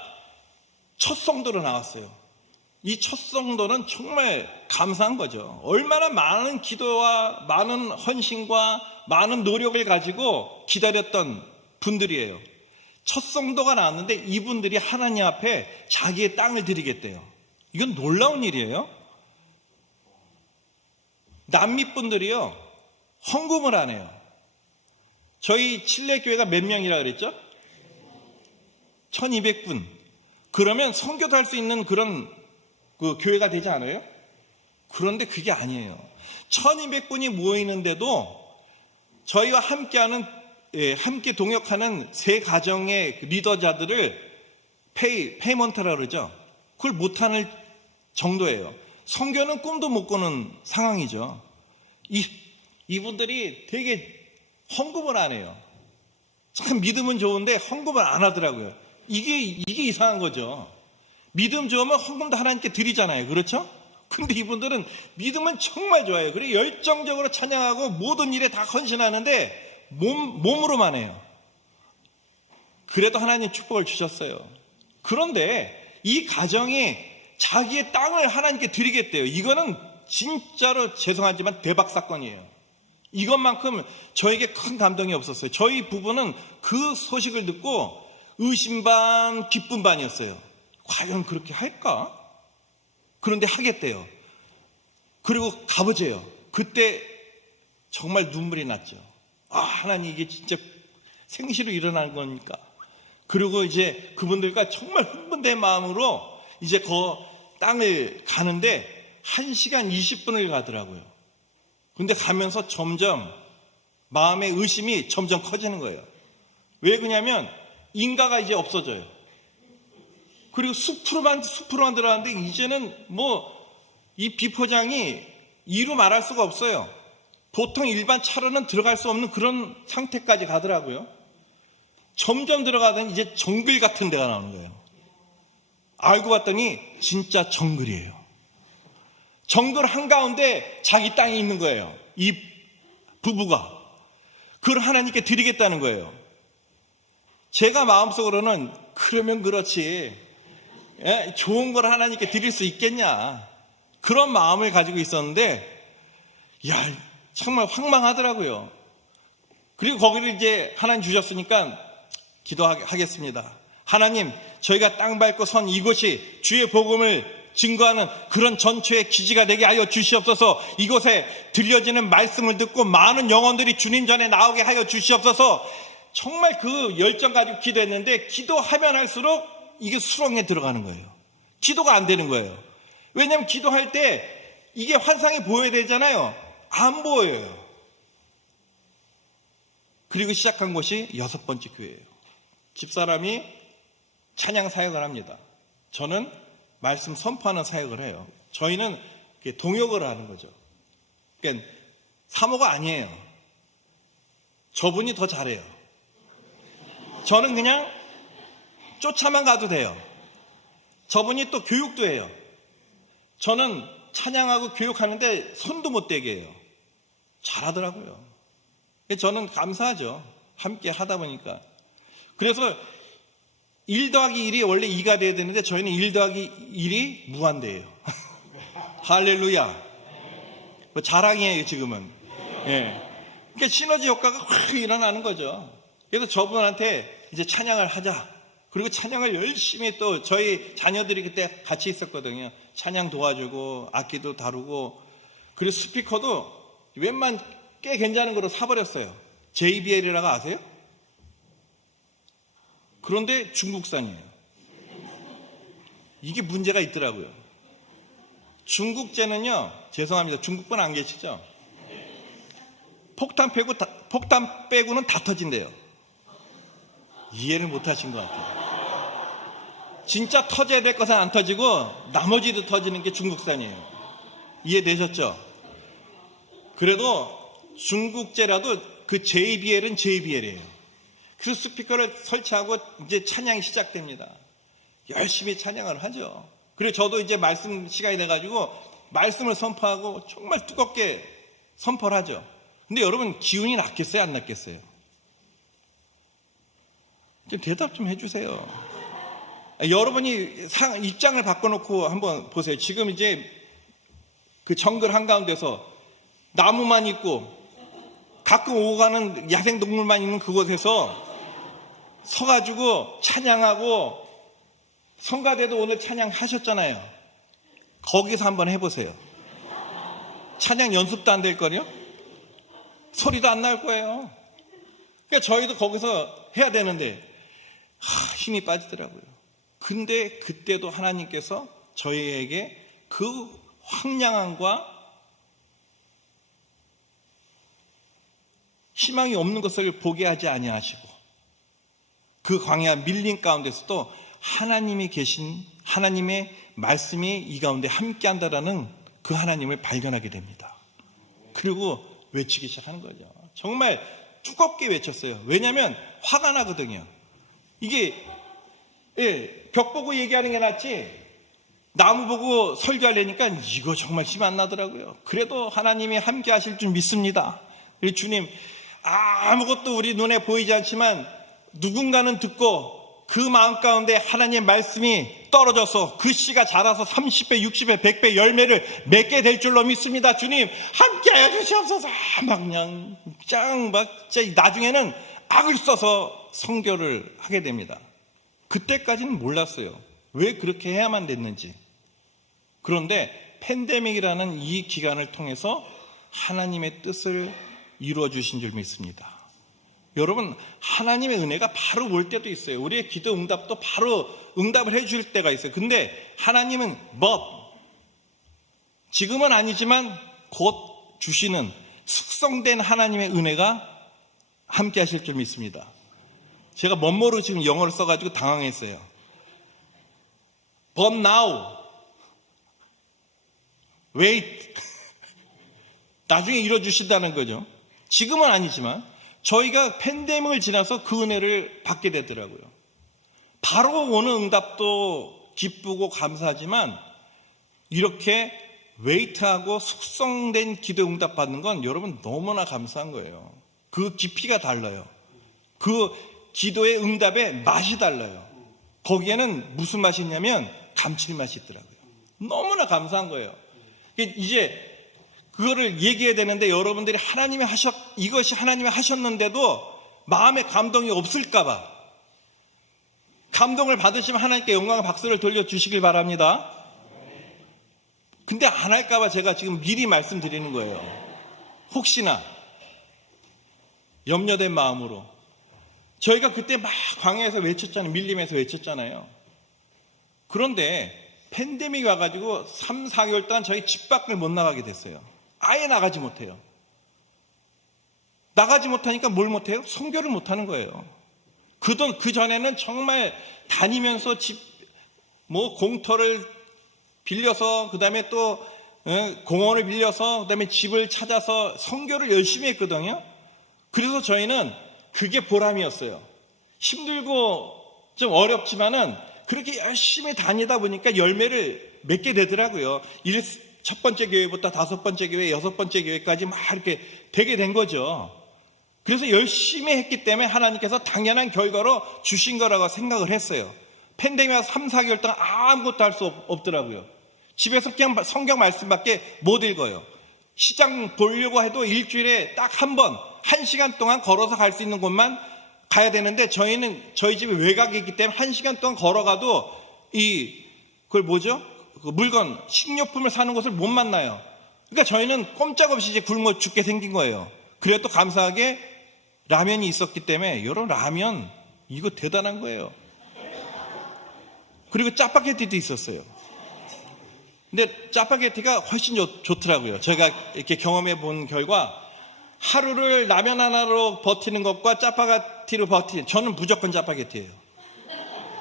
첫 성도로 나왔어요. 이 첫 성도는 정말 감사한 거죠. 얼마나 많은 기도와 많은 헌신과 많은 노력을 가지고 기다렸던 분들이에요. 첫 성도가 나왔는데 이분들이 하나님 앞에 자기의 땅을 드리겠대요. 이건 놀라운 일이에요. 남미분들이요, 헌금을 안 해요. 저희 칠레 교회가 몇 명이라 그랬죠? 1200분. 그러면 선교도 할 수 있는 그런 그 교회가 되지 않아요? 그런데 그게 아니에요. 1200분이 모이는데도 저희와 함께 동역하는 세 가정의 리더자들을 페이먼트라 그러죠. 그걸 못하는 정도예요. 선교는 꿈도 못 꾸는 상황이죠. 이분들이 되게 헌금을 안 해요. 참 믿음은 좋은데 헌금을 안 하더라고요. 이게 이상한 거죠. 믿음 좋으면 헌금도 하나님께 드리잖아요. 그렇죠? 근데 이분들은 믿음은 정말 좋아요. 그리고 열정적으로 찬양하고 모든 일에 다 헌신하는데 몸으로만 해요. 그래도 하나님 축복을 주셨어요. 그런데 이 가정이 자기의 땅을 하나님께 드리겠대요. 이거는 진짜로 죄송하지만 대박 사건이에요. 이것만큼 저에게 큰 감동이 없었어요. 저희 부부는 그 소식을 듣고 의심 반 기쁨 반이었어요. 과연 그렇게 할까? 그런데 하겠대요. 그리고 가보재요. 그때 정말 눈물이 났죠. 아, 하나님, 이게 진짜 생시로 일어난 거니까. 그리고 이제 그분들과 정말 흥분된 마음으로 이제 그 땅을 가는데 1시간 20분을 가더라고요. 근데 가면서 점점 마음의 의심이 점점 커지는 거예요. 왜 그러냐면 인가가 이제 없어져요. 그리고 숲으로만 들어가는데 이제는 이 비포장이 이루 말할 수가 없어요. 보통 일반 차로는 들어갈 수 없는 그런 상태까지 가더라고요. 점점 들어가더니 이제 정글 같은 데가 나오는 거예요. 알고 봤더니 진짜 정글이에요. 정글 한가운데 자기 땅에 있는 거예요. 이 부부가. 그걸 하나님께 드리겠다는 거예요. 제가 마음속으로는 그러면 그렇지. 예? 좋은 걸 하나님께 드릴 수 있겠냐. 그런 마음을 가지고 있었는데, 야, 정말 황망하더라고요. 그리고 거기를 이제 하나님 주셨으니까 기도하겠습니다. 하나님, 저희가 땅 밟고 선 이곳이 주의 복음을 증거하는 그런 전초의 기지가 되게 하여 주시옵소서. 이곳에 들려지는 말씀을 듣고 많은 영혼들이 주님 전에 나오게 하여 주시옵소서. 정말 그 열정 가지고 기도했는데, 기도하면 할수록 이게 수렁에 들어가는 거예요. 기도가 안 되는 거예요. 왜냐하면 기도할 때 이게 환상이 보여야 되잖아요. 안 보여요. 그리고 시작한 곳이 6번째 교회예요. 집사람이 찬양 사역을 합니다. 저는 말씀 선포하는 사역을 해요. 저희는 동역을 하는 거죠. 그러니까 사모가 아니에요. 저분이 더 잘해요. 저는 그냥 쫓아만 가도 돼요. 저분이 또 교육도 해요. 저는 찬양하고 교육하는데 손도 못 대게 해요. 잘하더라고요. 저는 감사하죠. 함께 하다 보니까. 그래서 1 더하기 1이 원래 2가 돼야 되는데 저희는 1 더하기 1이 무한대예요. 할렐루야. 자랑이에요, 지금은. 예. 그러니까 시너지 효과가 확 일어나는 거죠. 그래서 저분한테 이제 찬양을 하자. 그리고 찬양을 열심히 또 저희 자녀들이 그때 같이 있었거든요. 찬양 도와주고 악기도 다루고, 그리고 스피커도 웬만 꽤 괜찮은 거로 사버렸어요. JBL이라고 아세요? 그런데 중국산이에요. 이게 문제가 있더라고요. 중국제는요, 죄송합니다. 중국 분 안 계시죠? 폭탄 빼고는 다 터진대요. 이해를 못 하신 것 같아요. 진짜 터져야 될 것은 안 터지고 나머지도 터지는 게 중국산이에요. 이해되셨죠? 그래도 중국제라도 그 JBL은 JBL이에요. 그 스피커를 설치하고 이제 찬양이 시작됩니다. 열심히 찬양을 하죠. 그리고 저도 이제 말씀 시간이 돼가지고 말씀을 선포하고 정말 뜨겁게 선포를 하죠. 근데 여러분, 기운이 났겠어요? 안 났겠어요? 좀 대답 좀 해주세요. 여러분이 입장을 바꿔놓고 한번 보세요. 지금 이제 그 정글 한가운데서 나무만 있고 가끔 오고 가는 야생동물만 있는 그곳에서 서가지고 찬양하고, 성가대도 오늘 찬양하셨잖아요. 거기서 한번 해보세요. 찬양 연습도 안 될 거요? 소리도 안 날 거예요. 그러니까 저희도 거기서 해야 되는데 힘이 빠지더라고요. 근데 그때도 하나님께서 저희에게 그 황량함과 희망이 없는 것을 보게 하지 아니하시고, 그 광야 밀림 가운데서도 하나님이 계신, 하나님의 말씀이 이 가운데 함께한다라는 그 하나님을 발견하게 됩니다. 그리고 외치기 시작하는 거죠. 정말 두껍게 외쳤어요. 왜냐하면 화가 나거든요. 이게 벽 보고 얘기하는 게 낫지 나무 보고 설교하려니까 이거 정말 힘 안 나더라고요. 그래도 하나님이 함께 하실 줄 믿습니다. 우리 주님, 아무것도 우리 눈에 보이지 않지만 누군가는 듣고 그 마음 가운데 하나님의 말씀이 떨어져서 그 씨가 자라서 30배, 60배, 100배 열매를 맺게 될 줄로 믿습니다. 주님, 함께 하여 주시옵소서. 막 그냥 나중에는 악을 써서 선교를 하게 됩니다. 그때까지는 몰랐어요. 왜 그렇게 해야만 됐는지. 그런데 팬데믹이라는 이 기간을 통해서 하나님의 뜻을 이루어 주신 줄 믿습니다. 여러분, 하나님의 은혜가 바로 올 때도 있어요. 우리의 기도 응답도 바로 응답을 해줄 때가 있어요. 근데 하나님은 지금은 아니지만 곧 주시는 숙성된 하나님의 은혜가 함께 하실 줄 믿습니다. 제가 멋모르고 지금 영어를 써가지고 당황했어요. But now, wait. 나중에 이뤄주신다는 거죠. 지금은 아니지만 저희가 팬데믹을 지나서 그 은혜를 받게 되더라고요. 바로 오는 응답도 기쁘고 감사하지만 이렇게 웨이트하고 숙성된 기도 응답 받는 건 여러분 너무나 감사한 거예요. 그 깊이가 달라요. 그 기도의 응답의 맛이 달라요. 거기에는 무슨 맛이 있냐면 감칠맛이 있더라고요. 너무나 감사한 거예요. 이제 그거를 얘기해야 되는데 여러분들이 이것이 하나님이 하셨는데도 마음에 감동이 없을까봐, 감동을 받으시면 하나님께 영광의 박수를 돌려주시길 바랍니다. 근데 안 할까봐 제가 지금 미리 말씀드리는 거예요. 혹시나 염려된 마음으로. 저희가 그때 막 광야에서 외쳤잖아요. 밀림에서 외쳤잖아요. 그런데 팬데믹이 와가지고 3, 4개월 동안 저희 집 밖을 못 나가게 됐어요. 아예 나가지 못해요. 나가지 못하니까 뭘 못해요? 선교를 못하는 거예요. 그 전에는 정말 다니면서 공터를 빌려서, 그 다음에 또 공원을 빌려서, 그 다음에 집을 찾아서 선교를 열심히 했거든요. 그래서 저희는 그게 보람이었어요. 힘들고 좀 어렵지만은 그렇게 열심히 다니다 보니까 열매를 맺게 되더라고요. 첫 번째 교회부터 5번째 교회, 6번째 교회까지 막 이렇게 되게 된 거죠. 그래서 열심히 했기 때문에 하나님께서 당연한 결과로 주신 거라고 생각을 했어요. 팬데믹 3, 4개월 동안 아무것도 할 수 없더라고요. 집에서 그냥 성경 말씀밖에 못 읽어요. 시장 보려고 해도 일주일에 딱 한 번, 1시간 동안 걸어서 갈 수 있는 곳만 가야 되는데, 저희 집이 외곽에 있기 때문에 1시간 동안 걸어가도 그 물건, 식료품을 사는 곳을 못 만나요. 그러니까 저희는 꼼짝없이 이제 굶어 죽게 생긴 거예요. 그래도 또 감사하게 라면이 있었기 때문에, 여러분 라면 이거 대단한 거예요. 그리고 짜파게티도 있었어요. 근데 짜파게티가 훨씬 좋더라고요. 제가 이렇게 경험해 본 결과, 하루를 라면 하나로 버티는 것과 짜파게티로 버티는, 저는 무조건 짜파게티예요.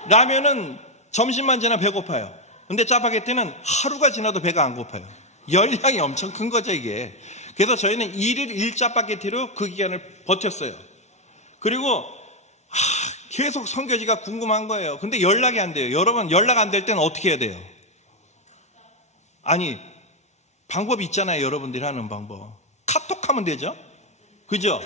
라면은 점심만 지나 배고파요. 근데 짜파게티는 하루가 지나도 배가 안 고파요. 열량이 엄청 큰 거죠, 이게. 그래서 저희는 1일 1짜파게티로 그 기간을 버텼어요. 그리고 계속 선교지가 궁금한 거예요. 근데 연락이 안 돼요. 여러분, 연락 안 될 때는 어떻게 해야 돼요? 아니, 방법이 있잖아요. 여러분들이 하는 방법. 카톡하면 되죠? 그죠?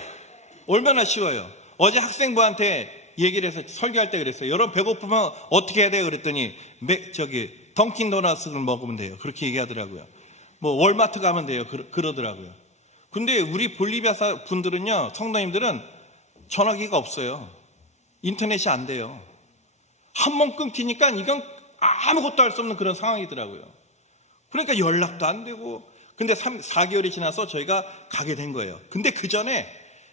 얼마나 쉬워요. 어제 학생부한테 얘기를 해서 설교할 때 그랬어요. 여러분 배고프면 어떻게 해야 돼요? 그랬더니 던킨 도넛을 먹으면 돼요. 그렇게 얘기하더라고요. 월마트 가면 돼요. 그러더라고요. 근데 우리 볼리비아 분들은요, 성도님들은 전화기가 없어요. 인터넷이 안 돼요. 한 번 끊기니까 이건 아무것도 할 수 없는 그런 상황이더라고요. 그러니까 연락도 안 되고. 근데 4개월이 지나서 저희가 가게 된 거예요. 근데 그 전에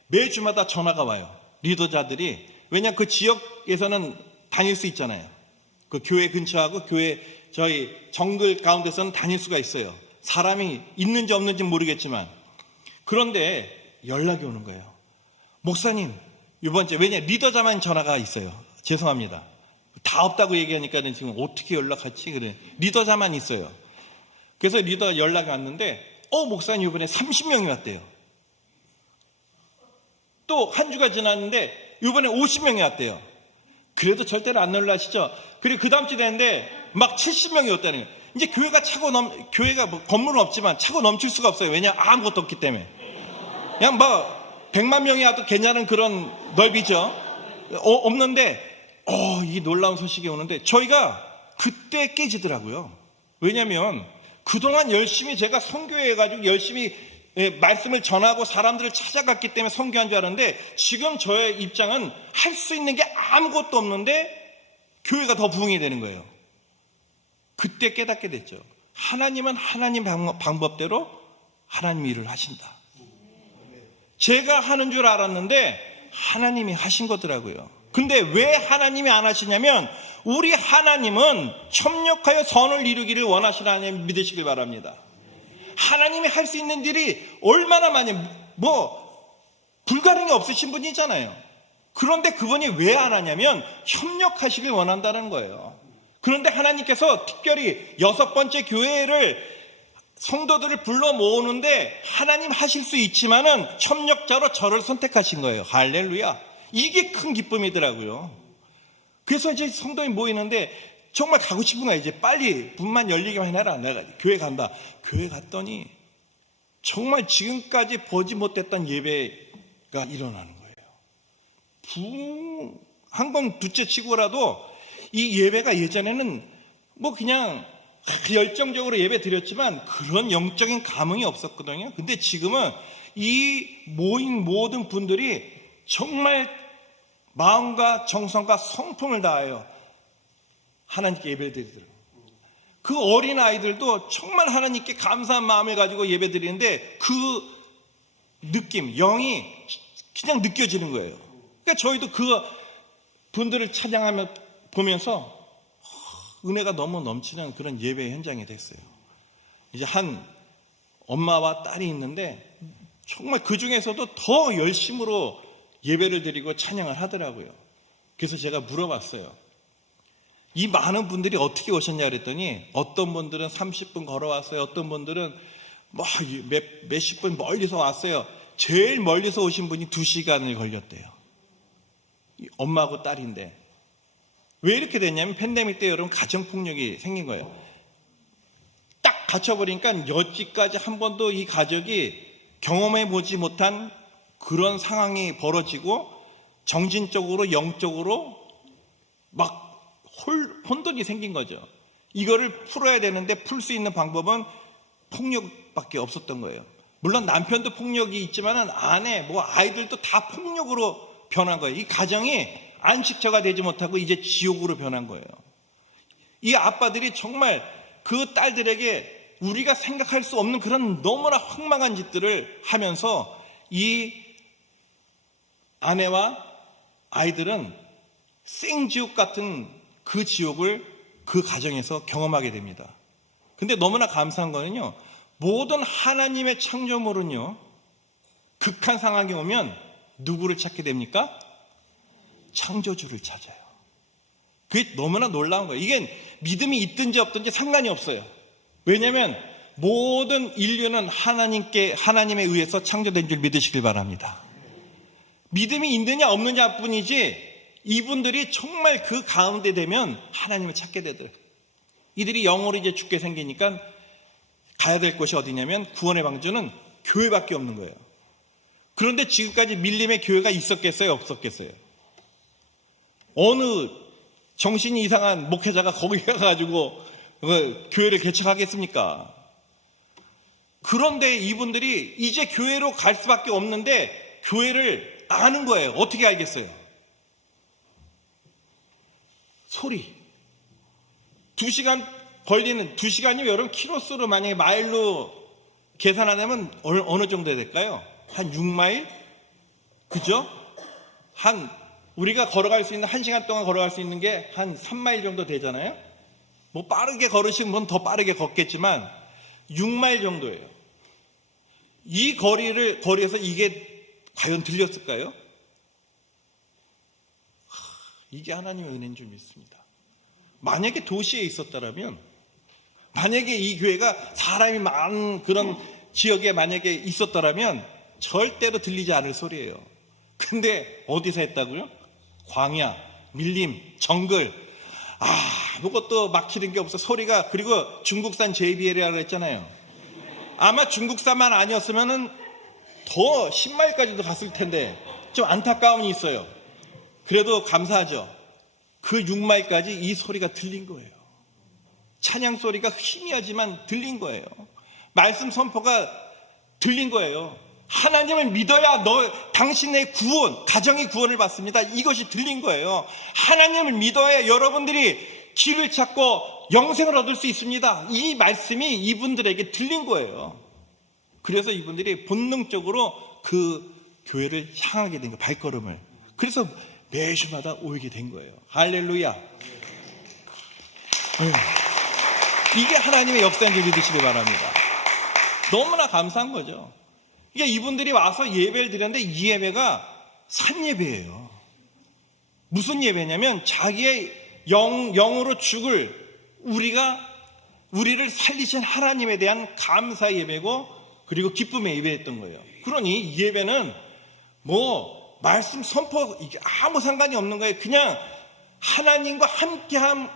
매주마다 전화가 와요. 리더자들이. 왜냐하면 그 지역에서는 다닐 수 있잖아요. 그 교회 근처하고 저희 정글 가운데서는 다닐 수가 있어요. 사람이 있는지 없는지 모르겠지만. 그런데 연락이 오는 거예요. 목사님, 이번 주에, 왜냐, 리더자만 전화가 있어요. 죄송합니다. 다 없다고 얘기하니까는 지금 어떻게 연락하지? 그래. 리더자만 있어요. 그래서 리더 연락이 왔는데, 목사님 이번에 30명이 왔대요. 또 한 주가 지났는데 이번에 50명이 왔대요. 그래도 절대로 안 놀라시죠? 그리고 그 다음 주 되는데 막 70명이 왔다는 거예요. 이제 교회가 교회가 건물은 없지만 차고 넘칠 수가 없어요. 왜냐하면 아무것도 없기 때문에. 그냥 100만 명이 와도 괜찮은 그런 넓이죠. 없는데, 이 놀라운 소식이 오는데 저희가 그때 깨지더라고요. 왜냐하면 그동안 열심히 제가 선교해가지고 열심히 말씀을 전하고 사람들을 찾아갔기 때문에 선교한 줄 알았는데, 지금 저의 입장은 할 수 있는 게 아무것도 없는데 교회가 더 부흥이 되는 거예요. 그때 깨닫게 됐죠. 하나님은 하나님 방법대로 하나님 일을 하신다. 제가 하는 줄 알았는데 하나님이 하신 거더라고요. 근데 왜 하나님이 안 하시냐면, 우리 하나님은 협력하여 선을 이루기를 원하시는 하나님 믿으시길 바랍니다. 하나님이 할 수 있는 일이 얼마나 많이, 불가능이 없으신 분이잖아요. 그런데 그분이 왜 안 하냐면 협력하시길 원한다는 거예요. 그런데 하나님께서 특별히 6번째 교회를, 성도들을 불러 모으는데 하나님 하실 수 있지만은 협력자로 저를 선택하신 거예요. 할렐루야. 이게 큰 기쁨이더라고요. 그래서 이제 성도님 모이는데 정말 가고 싶은 거야. 이제 빨리 문만 열리기만 해라. 내가 교회 간다. 교회 갔더니 정말 지금까지 보지 못했던 예배가 일어나는 거예요. 한 번 둘째 치고라도 이 예배가 예전에는 뭐 그냥 열정적으로 예배 드렸지만 그런 영적인 감흥이 없었거든요. 근데 지금은 이 모인 모든 분들이 정말 마음과 정성과 성품을 다하여 하나님께 예배를 드리더라고요. 그 어린 아이들도 정말 하나님께 감사한 마음을 가지고 예배 드리는데 그 느낌, 영이 그냥 느껴지는 거예요. 그러니까 저희도 그 분들을 찬양하며 보면서 은혜가 너무 넘치는 그런 예배 현장이 됐어요. 이제 한 엄마와 딸이 있는데 정말 그 중에서도 더 열심으로 예배를 드리고 찬양을 하더라고요. 그래서 제가 물어봤어요. 이 많은 분들이 어떻게 오셨냐 그랬더니 어떤 분들은 30분 걸어왔어요. 어떤 분들은 뭐 몇십 분 멀리서 왔어요. 제일 멀리서 오신 분이 2시간을 걸렸대요. 엄마하고 딸인데. 왜 이렇게 됐냐면 팬데믹 때 여러분 가정폭력이 생긴 거예요. 딱 갇혀버리니까 여지까지 한 번도 이 가족이 경험해보지 못한 그런 상황이 벌어지고 정신적으로 영적으로 막 혼돈이 생긴 거죠. 이거를 풀어야 되는데 풀 수 있는 방법은 폭력밖에 없었던 거예요. 물론 남편도 폭력이 있지만은 아내, 뭐 아이들도 다 폭력으로 변한 거예요. 이 가정이 안식처가 되지 못하고 이제 지옥으로 변한 거예요. 이 아빠들이 정말 그 딸들에게 우리가 생각할 수 없는 그런 너무나 황망한 짓들을 하면서 이 아내와 아이들은 생지옥 같은 그 지옥을 그 가정에서 경험하게 됩니다. 근데 너무나 감사한 거는요, 모든 하나님의 창조물은요, 극한 상황이 오면 누구를 찾게 됩니까? 창조주를 찾아요. 그게 너무나 놀라운 거예요. 이게 믿음이 있든지 없든지 상관이 없어요. 왜냐하면 모든 인류는 하나님에 의해서 창조된 줄 믿으시길 바랍니다. 믿음이 있느냐 없느냐 뿐이지 이분들이 정말 그 가운데 되면 하나님을 찾게 되더라고요. 이들이 영으로 이제 죽게 생기니까 가야 될 곳이 어디냐면 구원의 방주는 교회밖에 없는 거예요. 그런데 지금까지 밀림의 교회가 있었겠어요? 없었겠어요? 어느 정신이 이상한 목회자가 거기 가가지고 교회를 개척하겠습니까? 그런데 이분들이 이제 교회로 갈 수밖에 없는데 교회를 아는 거예요. 어떻게 알겠어요? 소리. 2시간 걸리는, 2시간이면 여러분 키로수로 만약에 마일로 계산하면 어느 정도 될까요? 한 6마일? 그죠? 우리가 걸어갈 수 있는 1시간 동안 걸어갈 수 있는 게 한 3마일 정도 되잖아요? 뭐 빠르게 걸으시는 분 더 빠르게 걷겠지만 6마일 정도예요. 이 거리에서 이게 과연 들렸을까요? 이게 하나님의 은혜인 줄 믿습니다. 만약에 도시에 있었다면, 만약에 이 교회가 사람이 많은 그런 지역에 만약에 있었다면 절대로 들리지 않을 소리예요. 근데 어디서 했다고요? 광야, 밀림, 정글, 아무것도 막히는 게 없어. 소리가. 그리고 중국산 JBL이라고 했잖아요. 아마 중국산만 아니었으면은 더 10마일까지도 갔을 텐데 좀 안타까움이 있어요. 그래도 감사하죠. 그 6마일까지 이 소리가 들린 거예요. 찬양 소리가 희미하지만 들린 거예요. 말씀 선포가 들린 거예요. 하나님을 믿어야 당신의 구원, 가정이 구원을 받습니다. 이것이 들린 거예요. 하나님을 믿어야 여러분들이 길을 찾고 영생을 얻을 수 있습니다. 이 말씀이 이분들에게 들린 거예요. 그래서 이분들이 본능적으로 그 교회를 향하게 된 거예요. 발걸음을. 그래서 매주마다 오게 된 거예요. 할렐루야. 이게 하나님의 역사인 줄 믿으시기 바랍니다. 너무나 감사한 거죠. 이게 이분들이 와서 예배를 드렸는데 이 예배가 산예배예요. 무슨 예배냐면 자기의 영으로 죽을 우리를 살리신 하나님에 대한 감사 예배고, 그리고 기쁨의 예배였던 거예요. 그러니 이 예배는 뭐 말씀 선포 아무 상관이 없는 거예요. 그냥 하나님과 함께함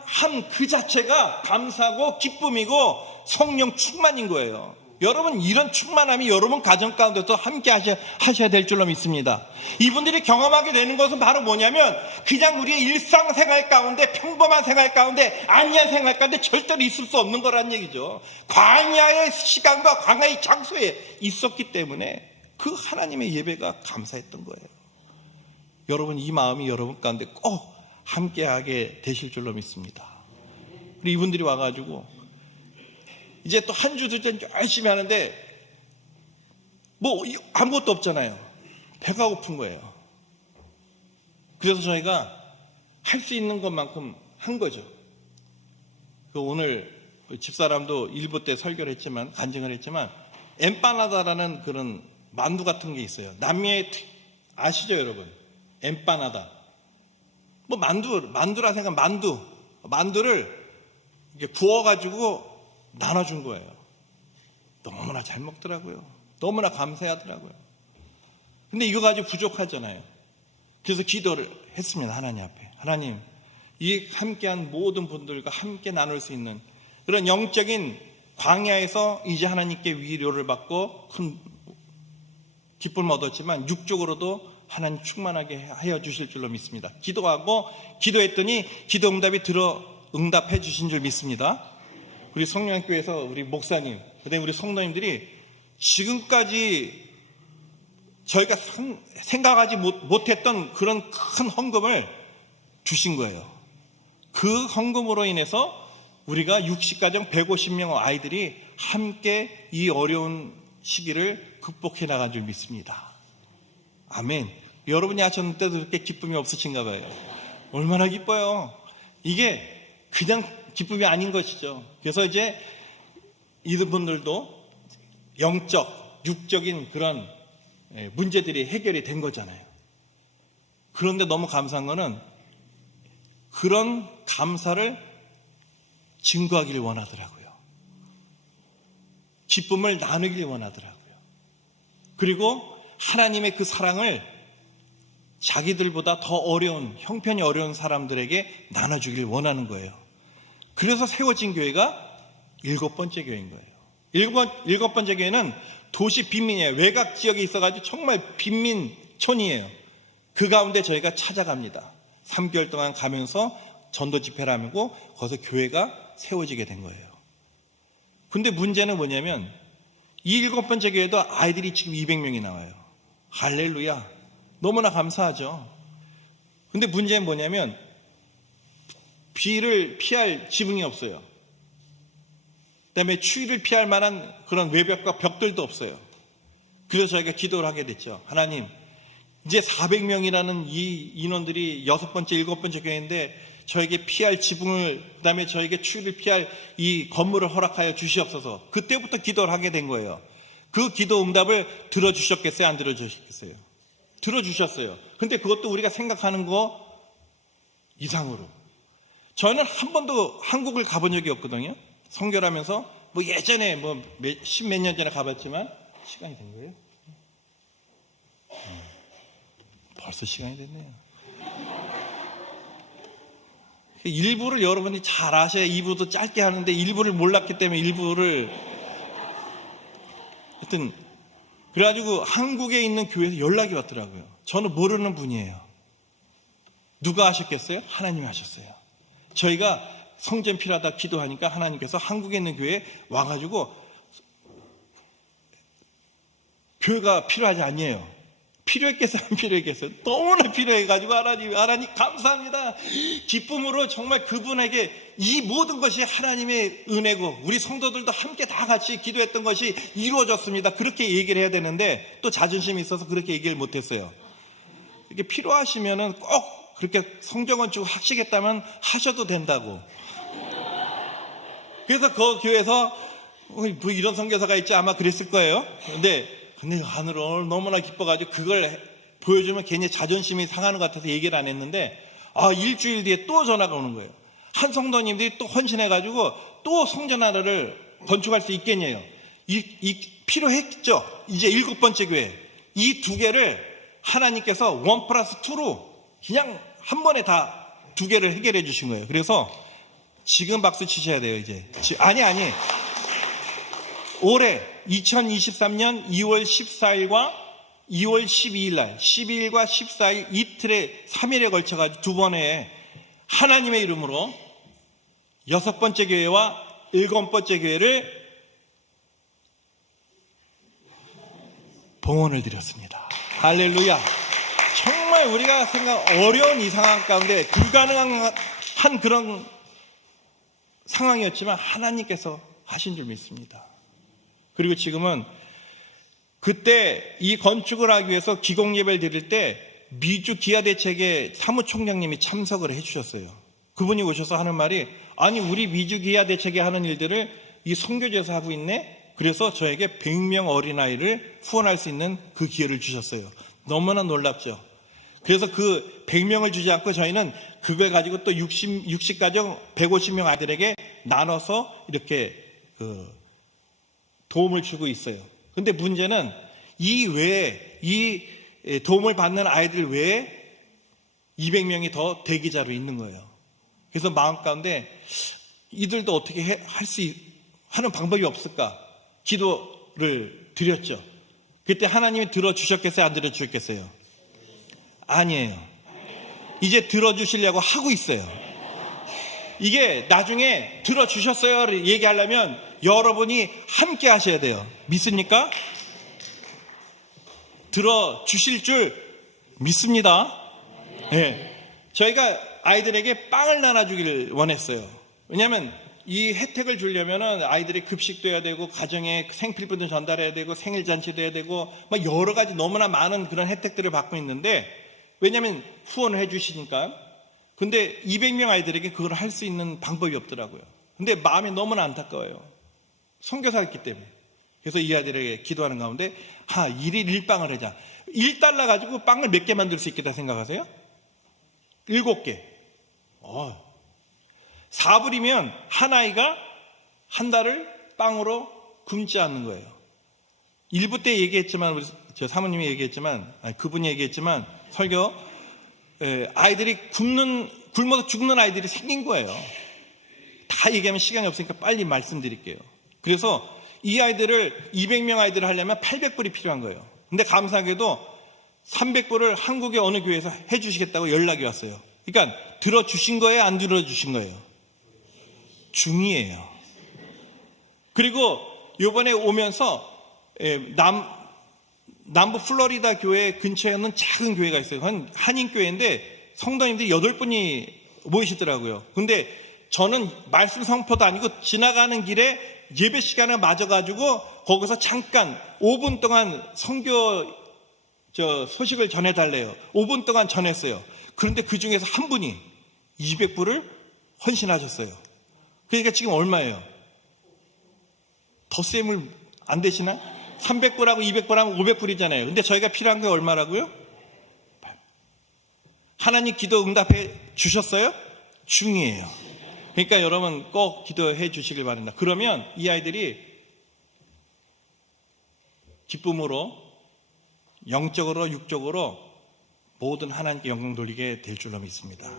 그 자체가 감사고 기쁨이고 성령 충만인 거예요. 여러분, 이런 충만함이 여러분 가정 가운데서 함께 하셔야 될 줄로 믿습니다. 이분들이 경험하게 되는 것은 바로 뭐냐면 그냥 우리의 일상생활 가운데, 평범한 생활 가운데, 안이한 생활 가운데 절대로 있을 수 없는 거란 얘기죠. 광야의 시간과 광야의 장소에 있었기 때문에 그 하나님의 예배가 감사했던 거예요. 여러분, 이 마음이 여러분 가운데 꼭 함께하게 되실 줄로 믿습니다. 우리 이분들이 와가지고 이제 또 한 주도 열심히 하는데 뭐 아무것도 없잖아요. 배가 고픈 거예요. 그래서 저희가 할 수 있는 것만큼 한 거죠. 오늘 집사람도 일부 때 설교를 했지만, 간증을 했지만, 엠파나다라는 그런 만두 같은 게 있어요. 남미에 아시죠, 여러분? 엠파나다. 뭐 만두라 생각하면 만두를 이렇게 구워가지고 나눠준 거예요. 너무나 잘 먹더라고요. 너무나 감사하더라고요. 근데 이거 가지고 부족하잖아요. 그래서 기도를 했습니다. 하나님 앞에. 하나님, 이 함께한 모든 분들과 함께 나눌 수 있는 그런 영적인 광야에서 이제 하나님께 위로를 받고 큰 기쁨을 얻었지만 육적으로도 하나님 충만하게 하여 주실 줄로 믿습니다. 기도하고 기도했더니 기도 응답이 응답해 주신 줄 믿습니다. 우리 성령교회에서 우리 목사님, 그다음에 우리 성도님들이 지금까지 저희가 생각하지 못했던 그런 큰 헌금을 주신 거예요. 그 헌금으로 인해서 우리가 60가정 150명 아이들이 함께 이 어려운 시기를 극복해 나간 줄 믿습니다. 아멘. 여러분이 하셨는데도 그렇게 기쁨이 없으신가 봐요. 얼마나 기뻐요. 이게 그냥 기쁨이 아닌 것이죠. 그래서 이제 이분들도 영적, 육적인 그런 문제들이 해결이 된 거잖아요. 그런데 너무 감사한 거는 그런 감사를 증거하기를 원하더라고요. 기쁨을 나누길 원하더라고요. 그리고 하나님의 그 사랑을 자기들보다 더 어려운, 형편이 어려운 사람들에게 나눠주길 원하는 거예요. 그래서 세워진 교회가 7번째 교회인 거예요. 7번째 교회는 도시 빈민이에요. 외곽 지역에 있어가지고 정말 빈민촌이에요. 그 가운데 저희가 찾아갑니다. 3개월 동안 가면서 전도 집회를 하고 거기서 교회가 세워지게 된 거예요. 근데 문제는 뭐냐면 이 7번째 교회도 아이들이 지금 200명이 나와요. 할렐루야. 너무나 감사하죠. 근데 문제는 뭐냐면 비를 피할 지붕이 없어요. 그다음에 추위를 피할 만한 그런 외벽과 벽들도 없어요. 그래서 저희가 기도를 하게 됐죠. 하나님, 이제 400명이라는 이 인원들이 6번째, 7번째 교회인데 저에게 피할 지붕을, 그다음에 저에게 추위를 피할 이 건물을 허락하여 주시옵소서. 그때부터 기도를 하게 된 거예요. 그 기도 응답을 들어주셨겠어요? 안 들어주셨겠어요? 들어주셨어요. 근데 그것도 우리가 생각하는 거 이상으로. 저는 한 번도 한국을 가본 적이 없거든요. 선교를 하면서 뭐 예전에 뭐 십몇 년 전에 가봤지만 시간이 된 거예요. 벌써 시간이 됐네요. 일부를 여러분이 잘 아셔야 2부도 짧게 하는데 일부를 몰랐기 때문에 일부를 하여튼 그래가지고 한국에 있는 교회에서 연락이 왔더라고요. 저는 모르는 분이에요. 누가 하셨겠어요? 하나님이 하셨어요. 저희가 성전 필요하다 기도하니까 하나님께서 한국에 있는 교회에 와가지고 교회가 필요하지 않냐요. 필요했겠어요? 안 필요했겠어요? 너무나 필요해가지고 하나님 감사합니다. 기쁨으로 정말 그분에게 이 모든 것이 하나님의 은혜고 우리 성도들도 함께 다 같이 기도했던 것이 이루어졌습니다. 그렇게 얘기를 해야 되는데 또 자존심이 있어서 그렇게 얘기를 못했어요. 이렇게 필요하시면은 꼭 그렇게 성전건축 하시겠다면 하셔도 된다고. 그래서 그 교회에서 뭐 이런 선교사가 있지 아마 그랬을 거예요. 근데 하늘을 너무나 기뻐가지고 그걸 보여주면 괜히 자존심이 상하는 것 같아서 얘기를 안 했는데 일주일 뒤에 또 전화가 오는 거예요. 한 성도님들이 또 헌신해가지고 또 성전 하나를 건축할 수 있겠냐요. 필요했죠. 이제 7번째 교회. 이 두 개를 하나님께서 1+2로 그냥 한 번에 다 두 개를 해결해 주신 거예요. 그래서 지금 박수 치셔야 돼요, 이제. 아니. 올해 2023년 2월 14일과 2월 12일 날, 12일과 14일 이틀에 3일에 걸쳐가지고 두 번의 하나님의 이름으로 6번째 교회와 7번째 교회를 봉헌을 드렸습니다. 할렐루야. 정말 우리가 어려운 이 상황 가운데 불가능한 그런 상황이었지만 하나님께서 하신 줄 믿습니다. 그리고 지금은 그때 이 건축을 하기 위해서 기공예배를 드릴 때 미주 기아대책의 사무총장님이 참석을 해주셨어요. 그분이 오셔서 하는 말이, 아니 우리 미주 기아대책이 하는 일들을 이 선교제에서 하고 있네? 그래서 저에게 100명 어린아이를 후원할 수 있는 그 기회를 주셨어요. 너무나 놀랍죠. 그래서 그 100명을 주지 않고 저희는 그걸 가지고 또 60가정 150명 아이들에게 나눠서 이렇게 도움을 주고 있어요. 근데 문제는 이 외에, 이 도움을 받는 아이들 외에 200명이 더 대기자로 있는 거예요. 그래서 마음 가운데 이들도 어떻게 하는 방법이 없을까? 기도를 드렸죠. 그때 하나님이 들어주셨겠어요? 안 들어주셨겠어요? 아니에요. 이제 들어주시려고 하고 있어요. 이게 나중에 들어주셨어요 얘기하려면 여러분이 함께 하셔야 돼요. 믿습니까? 들어주실 줄 믿습니다. 네. 저희가 아이들에게 빵을 나눠주기를 원했어요. 왜냐하면 이 혜택을 주려면 아이들이 급식도 해야 되고 가정에 생필품도 전달해야 되고 생일잔치도 해야 되고 막 여러 가지 너무나 많은 그런 혜택들을 받고 있는데, 왜냐하면 후원을 해주시니까. 근데 200명 아이들에게 그걸 할 수 있는 방법이 없더라고요. 근데 마음이 너무나 안타까워요. 선교사였기 때문에. 그래서 이 아이들에게 기도하는 가운데 1일 1빵을 하자. 1달러 가지고 빵을 몇 개 만들 수 있겠다 생각하세요? 7개. 4불이면 한 아이가 한 달을 빵으로 굶지 않는 거예요. 1부 때 얘기했지만, 우리 저 사모님이 얘기했지만, 그분이 얘기했지만, 설교, 아이들이 굶어서 죽는 아이들이 생긴 거예요. 다 얘기하면 시간이 없으니까 빨리 말씀드릴게요. 그래서 이 아이들을 200명 아이들을 하려면 800불이 필요한 거예요. 근데 감사하게도 300불을 한국의 어느 교회에서 해주시겠다고 연락이 왔어요. 그러니까 들어주신 거예요? 안 들어주신 거예요? 중이에요. 그리고 이번에 오면서 남부 플로리다 교회 근처에 있는 작은 교회가 있어요. 한인교회인데 성도님들이 8분이 모이시더라고요. 근데 저는 말씀 선포도 아니고 지나가는 길에 예배 시간에 맞아가지고 거기서 잠깐 5분 동안 선교 소식을 전해달래요. 5분 동안 전했어요. 그런데 그 중에서 한 분이 200불을 헌신하셨어요. 그러니까 지금 얼마예요? 덧셈을 안 되시나? 300불하고 200불하면 500불이잖아요. 근데 저희가 필요한 게 얼마라고요? 하나님 기도 응답해 주셨어요? 중이에요. 그러니까 여러분 꼭 기도해 주시길 바랍니다. 그러면 이 아이들이 기쁨으로 영적으로 육적으로 모든 하나님께 영광 돌리게 될 줄로 믿습니다.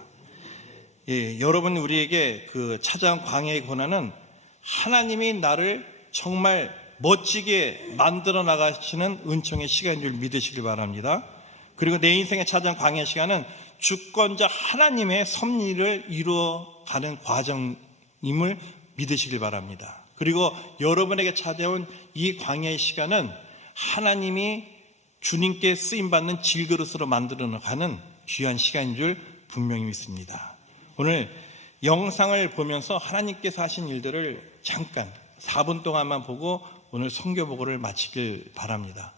여러분, 우리에게 그 찾아온 광야의 고난은 하나님이 나를 정말 멋지게 만들어 나가시는 은총의 시간인 줄 믿으시길 바랍니다. 그리고 내 인생에 찾아온 광야 시간은 주권자 하나님의 섭리를 이루어가는 과정임을 믿으시길 바랍니다. 그리고 여러분에게 찾아온 이 광야의 시간은 하나님이 주님께 쓰임받는 질그릇으로 만들어 나가는 귀한 시간인 줄 분명히 믿습니다. 오늘 영상을 보면서 하나님께서 하신 일들을 잠깐 4분 동안만 보고 오늘 선교 보고를 마치길 바랍니다.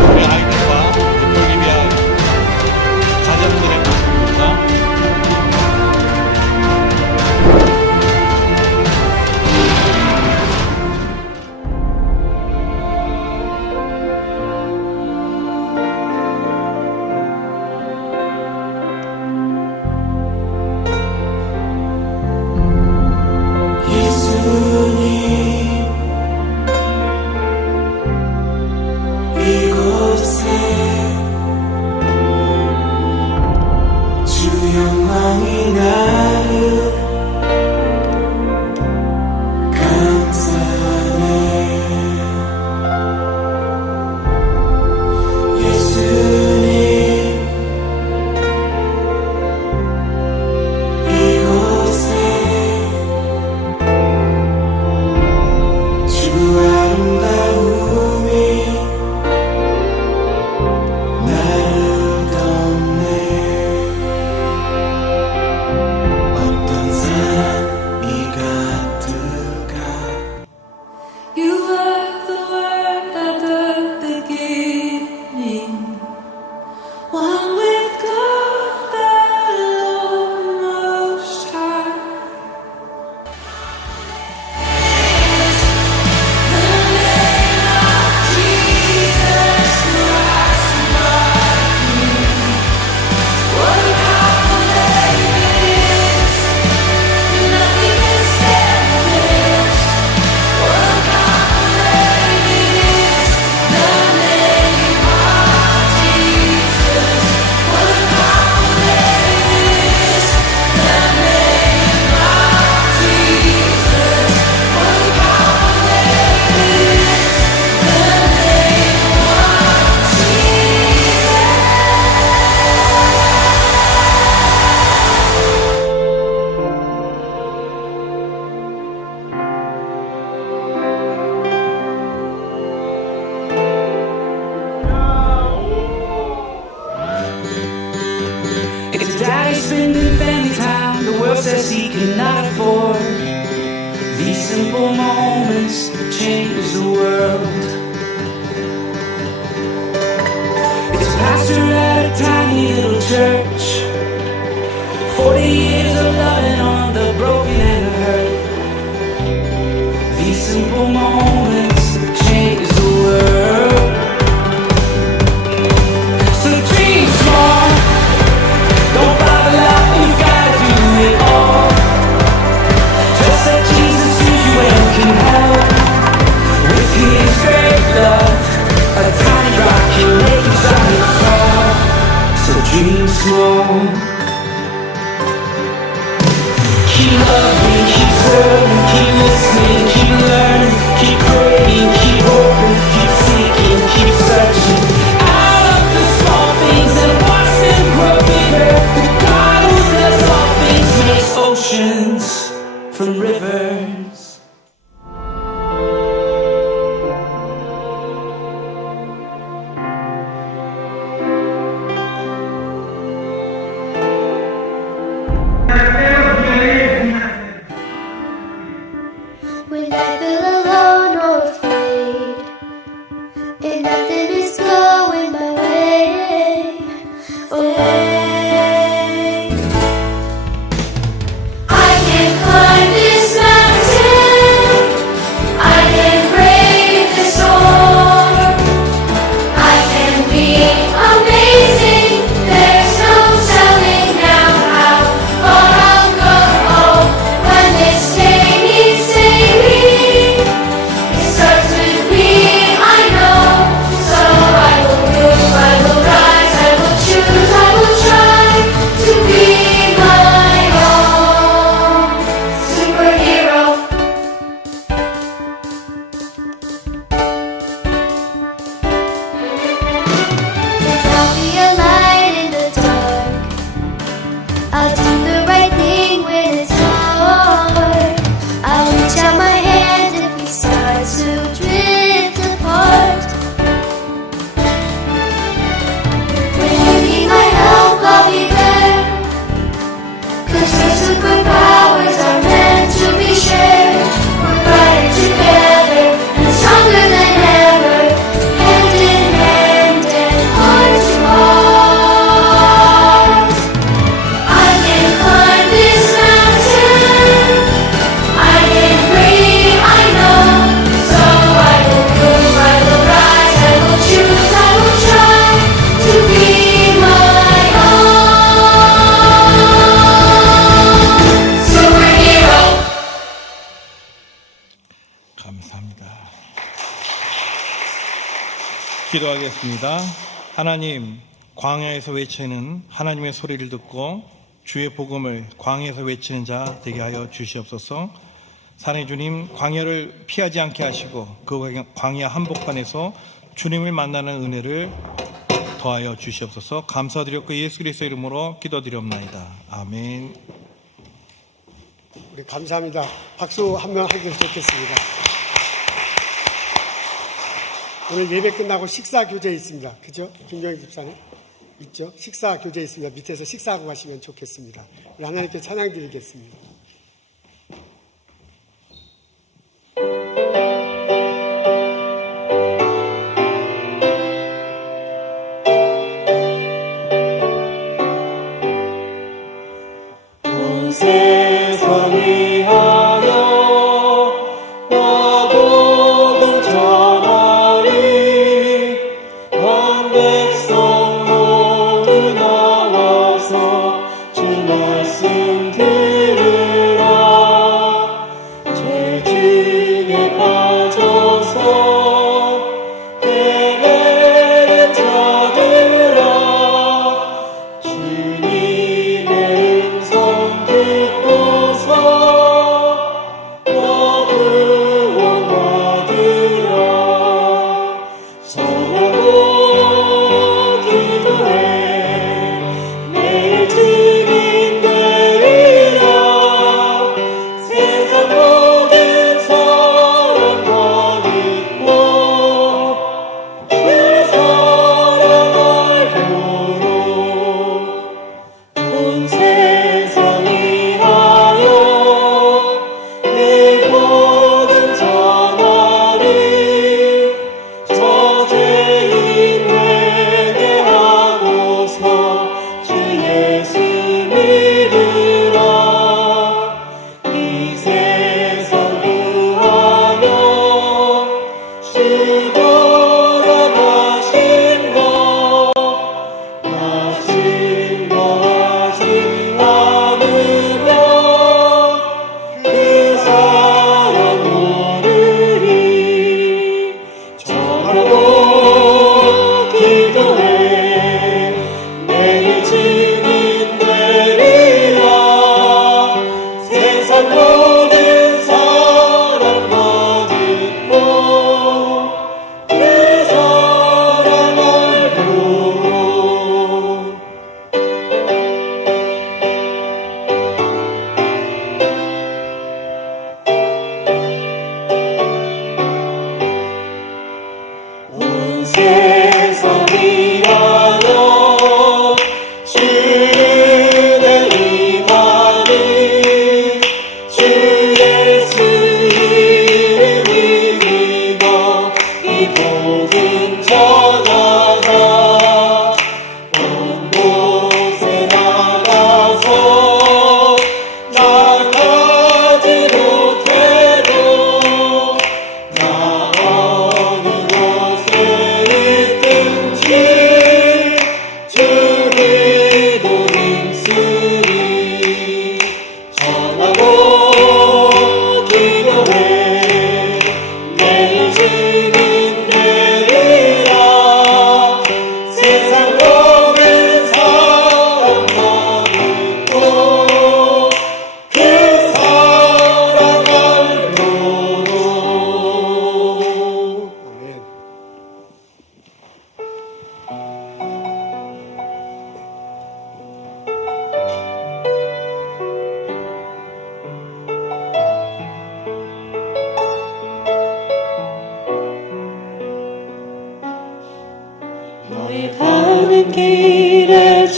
우리 아이들과 볼리비아 가정들의 모습입니다. says he cannot afford. These simple moments change the world. It's a pastor at a tiny little church, 40 years of loving on the broken and the hurt. These simple moments change the world. So dream small, don't bother lot, you gotta do it all. Just let Jesus use you and can help. With his great love, a tiny rock can make a giant fall. So dream small. Keep loving, keep serving, keep listening, keep learning, keep praying, keep hoping, keep seeking, keep searching. Out of the small things and watch them grow bigger. The God who does all things makes oceans from rivers. When I feel alone or afraid, and nothing is going my way, I can climb this mountain, I can brave the storm, I can be amazing. There's no telling now how far I'll go when this day needs saving. It starts with me, I know. So I will move, I will rise, I will choose, I will try to be my own superhero. If I'll be a light in the dark, I'll do the right thing when it's hard. I'll reach out my hand if we start to drift apart. When you need my help, I'll be there. 'Cause our superpowers are meant to be shared. We're brighter together and stronger than ever, hand in hand and heart to heart. I can climb this mountain, I can breathe, I know. So I will move, I will rise, I will choose, I will try to be my own superhero. 감사합니다. 기도하겠습니다. 하나님, 광야에서 외치는 하나님의 소리를 듣고 주의 복음을 광야에서 외치는 자 되게 하여 주시옵소서. 사랑의 주님, 광야를 피하지 않게 하시고 그 광야 한복판에서 주님을 만나는 은혜를 더하여 주시옵소서. 감사드렸고 예수 그리스도 이름으로 기도드리옵나이다. 아멘. 우리 감사합니다. 박수 한 명 하기로 좋겠습니다. 오늘 예배 끝나고 식사 교제 있습니다. 그죠? 김경희 집사님? 있죠? 식사 교제 있습니다. 밑에서 식사하고 가시면 좋겠습니다. 우리 하나님께 찬양 드리겠습니다. 온 세상 위하여 나 복음 전하리. 한 백성 모두 나와서 주 말씀 들으리.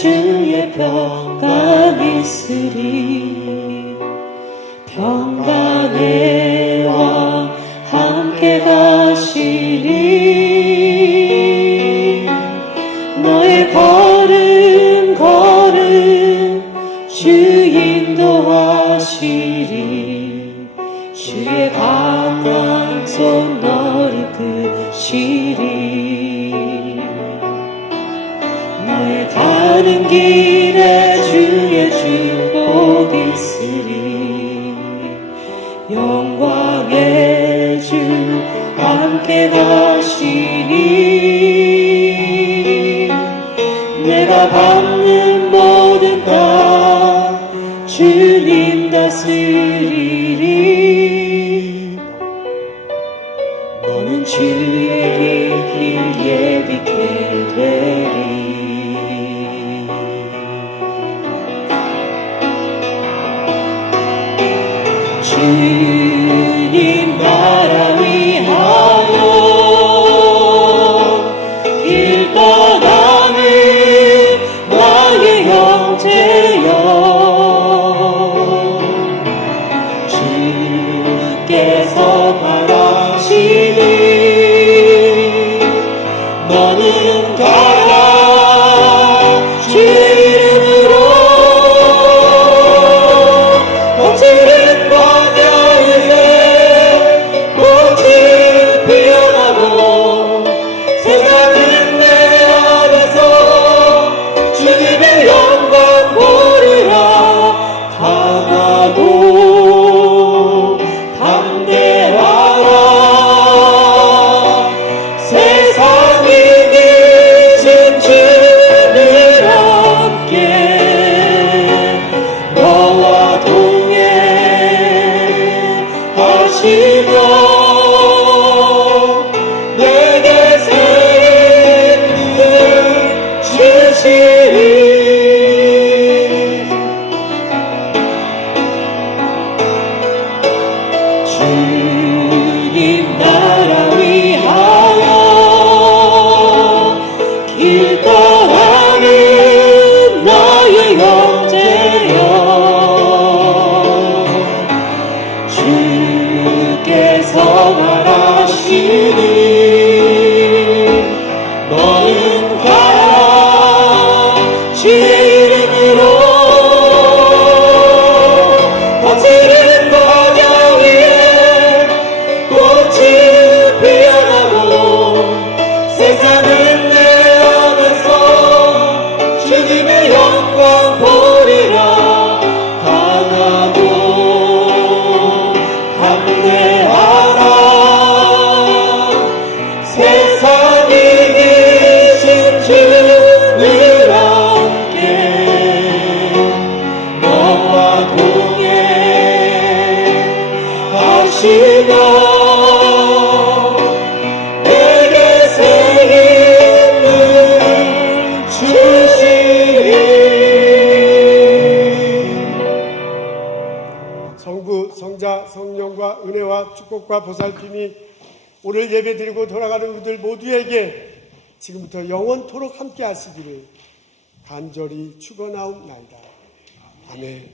주의 평강 있으리. 평강의 왕 함께 가시리. 너의 걸음 주 인도하시리. 주의 강한 손 너를 이끄시리. 너의 가는 길에 주의 축복 있으리. 영광의 주 함께 가시리. 내가 밟는 모든 땅 주님 다스리리. 너는 주의 길 예비케 되리. 주님 나라 위하여 길 떠나는 나의 형제여. 주께서 바라시니 너는 가라. 주의 이름으로 거칠은 광야에서 꽃이 피어나고 세상은 내 안에서 주님의 영광 보리라. 강하고 담대하라. 세상이 이긴 주를 함께 너와 동행하시며 내게 새 힘을 주시리. 주님 나라 위하여 길 떠나는 나의 형제여. 주께서 말하시니 너는 가라. 주의 이름으로 거칠은 광야 위에 꽃이 피어나고 세상은 내 안에서 주님의 영광 보리라. 강하고 담대하라. 세상이 이긴 주를 함께 너와 동행하시며 내게 새 힘을 주시리. 성부, 성자, 성령과 은혜와 축복과 보살핌이 오늘 예배드리고 돌아가는 우리들 모두에게 지금부터 영원토록 함께 하시기를 간절히 축원하옵나이다. 아멘.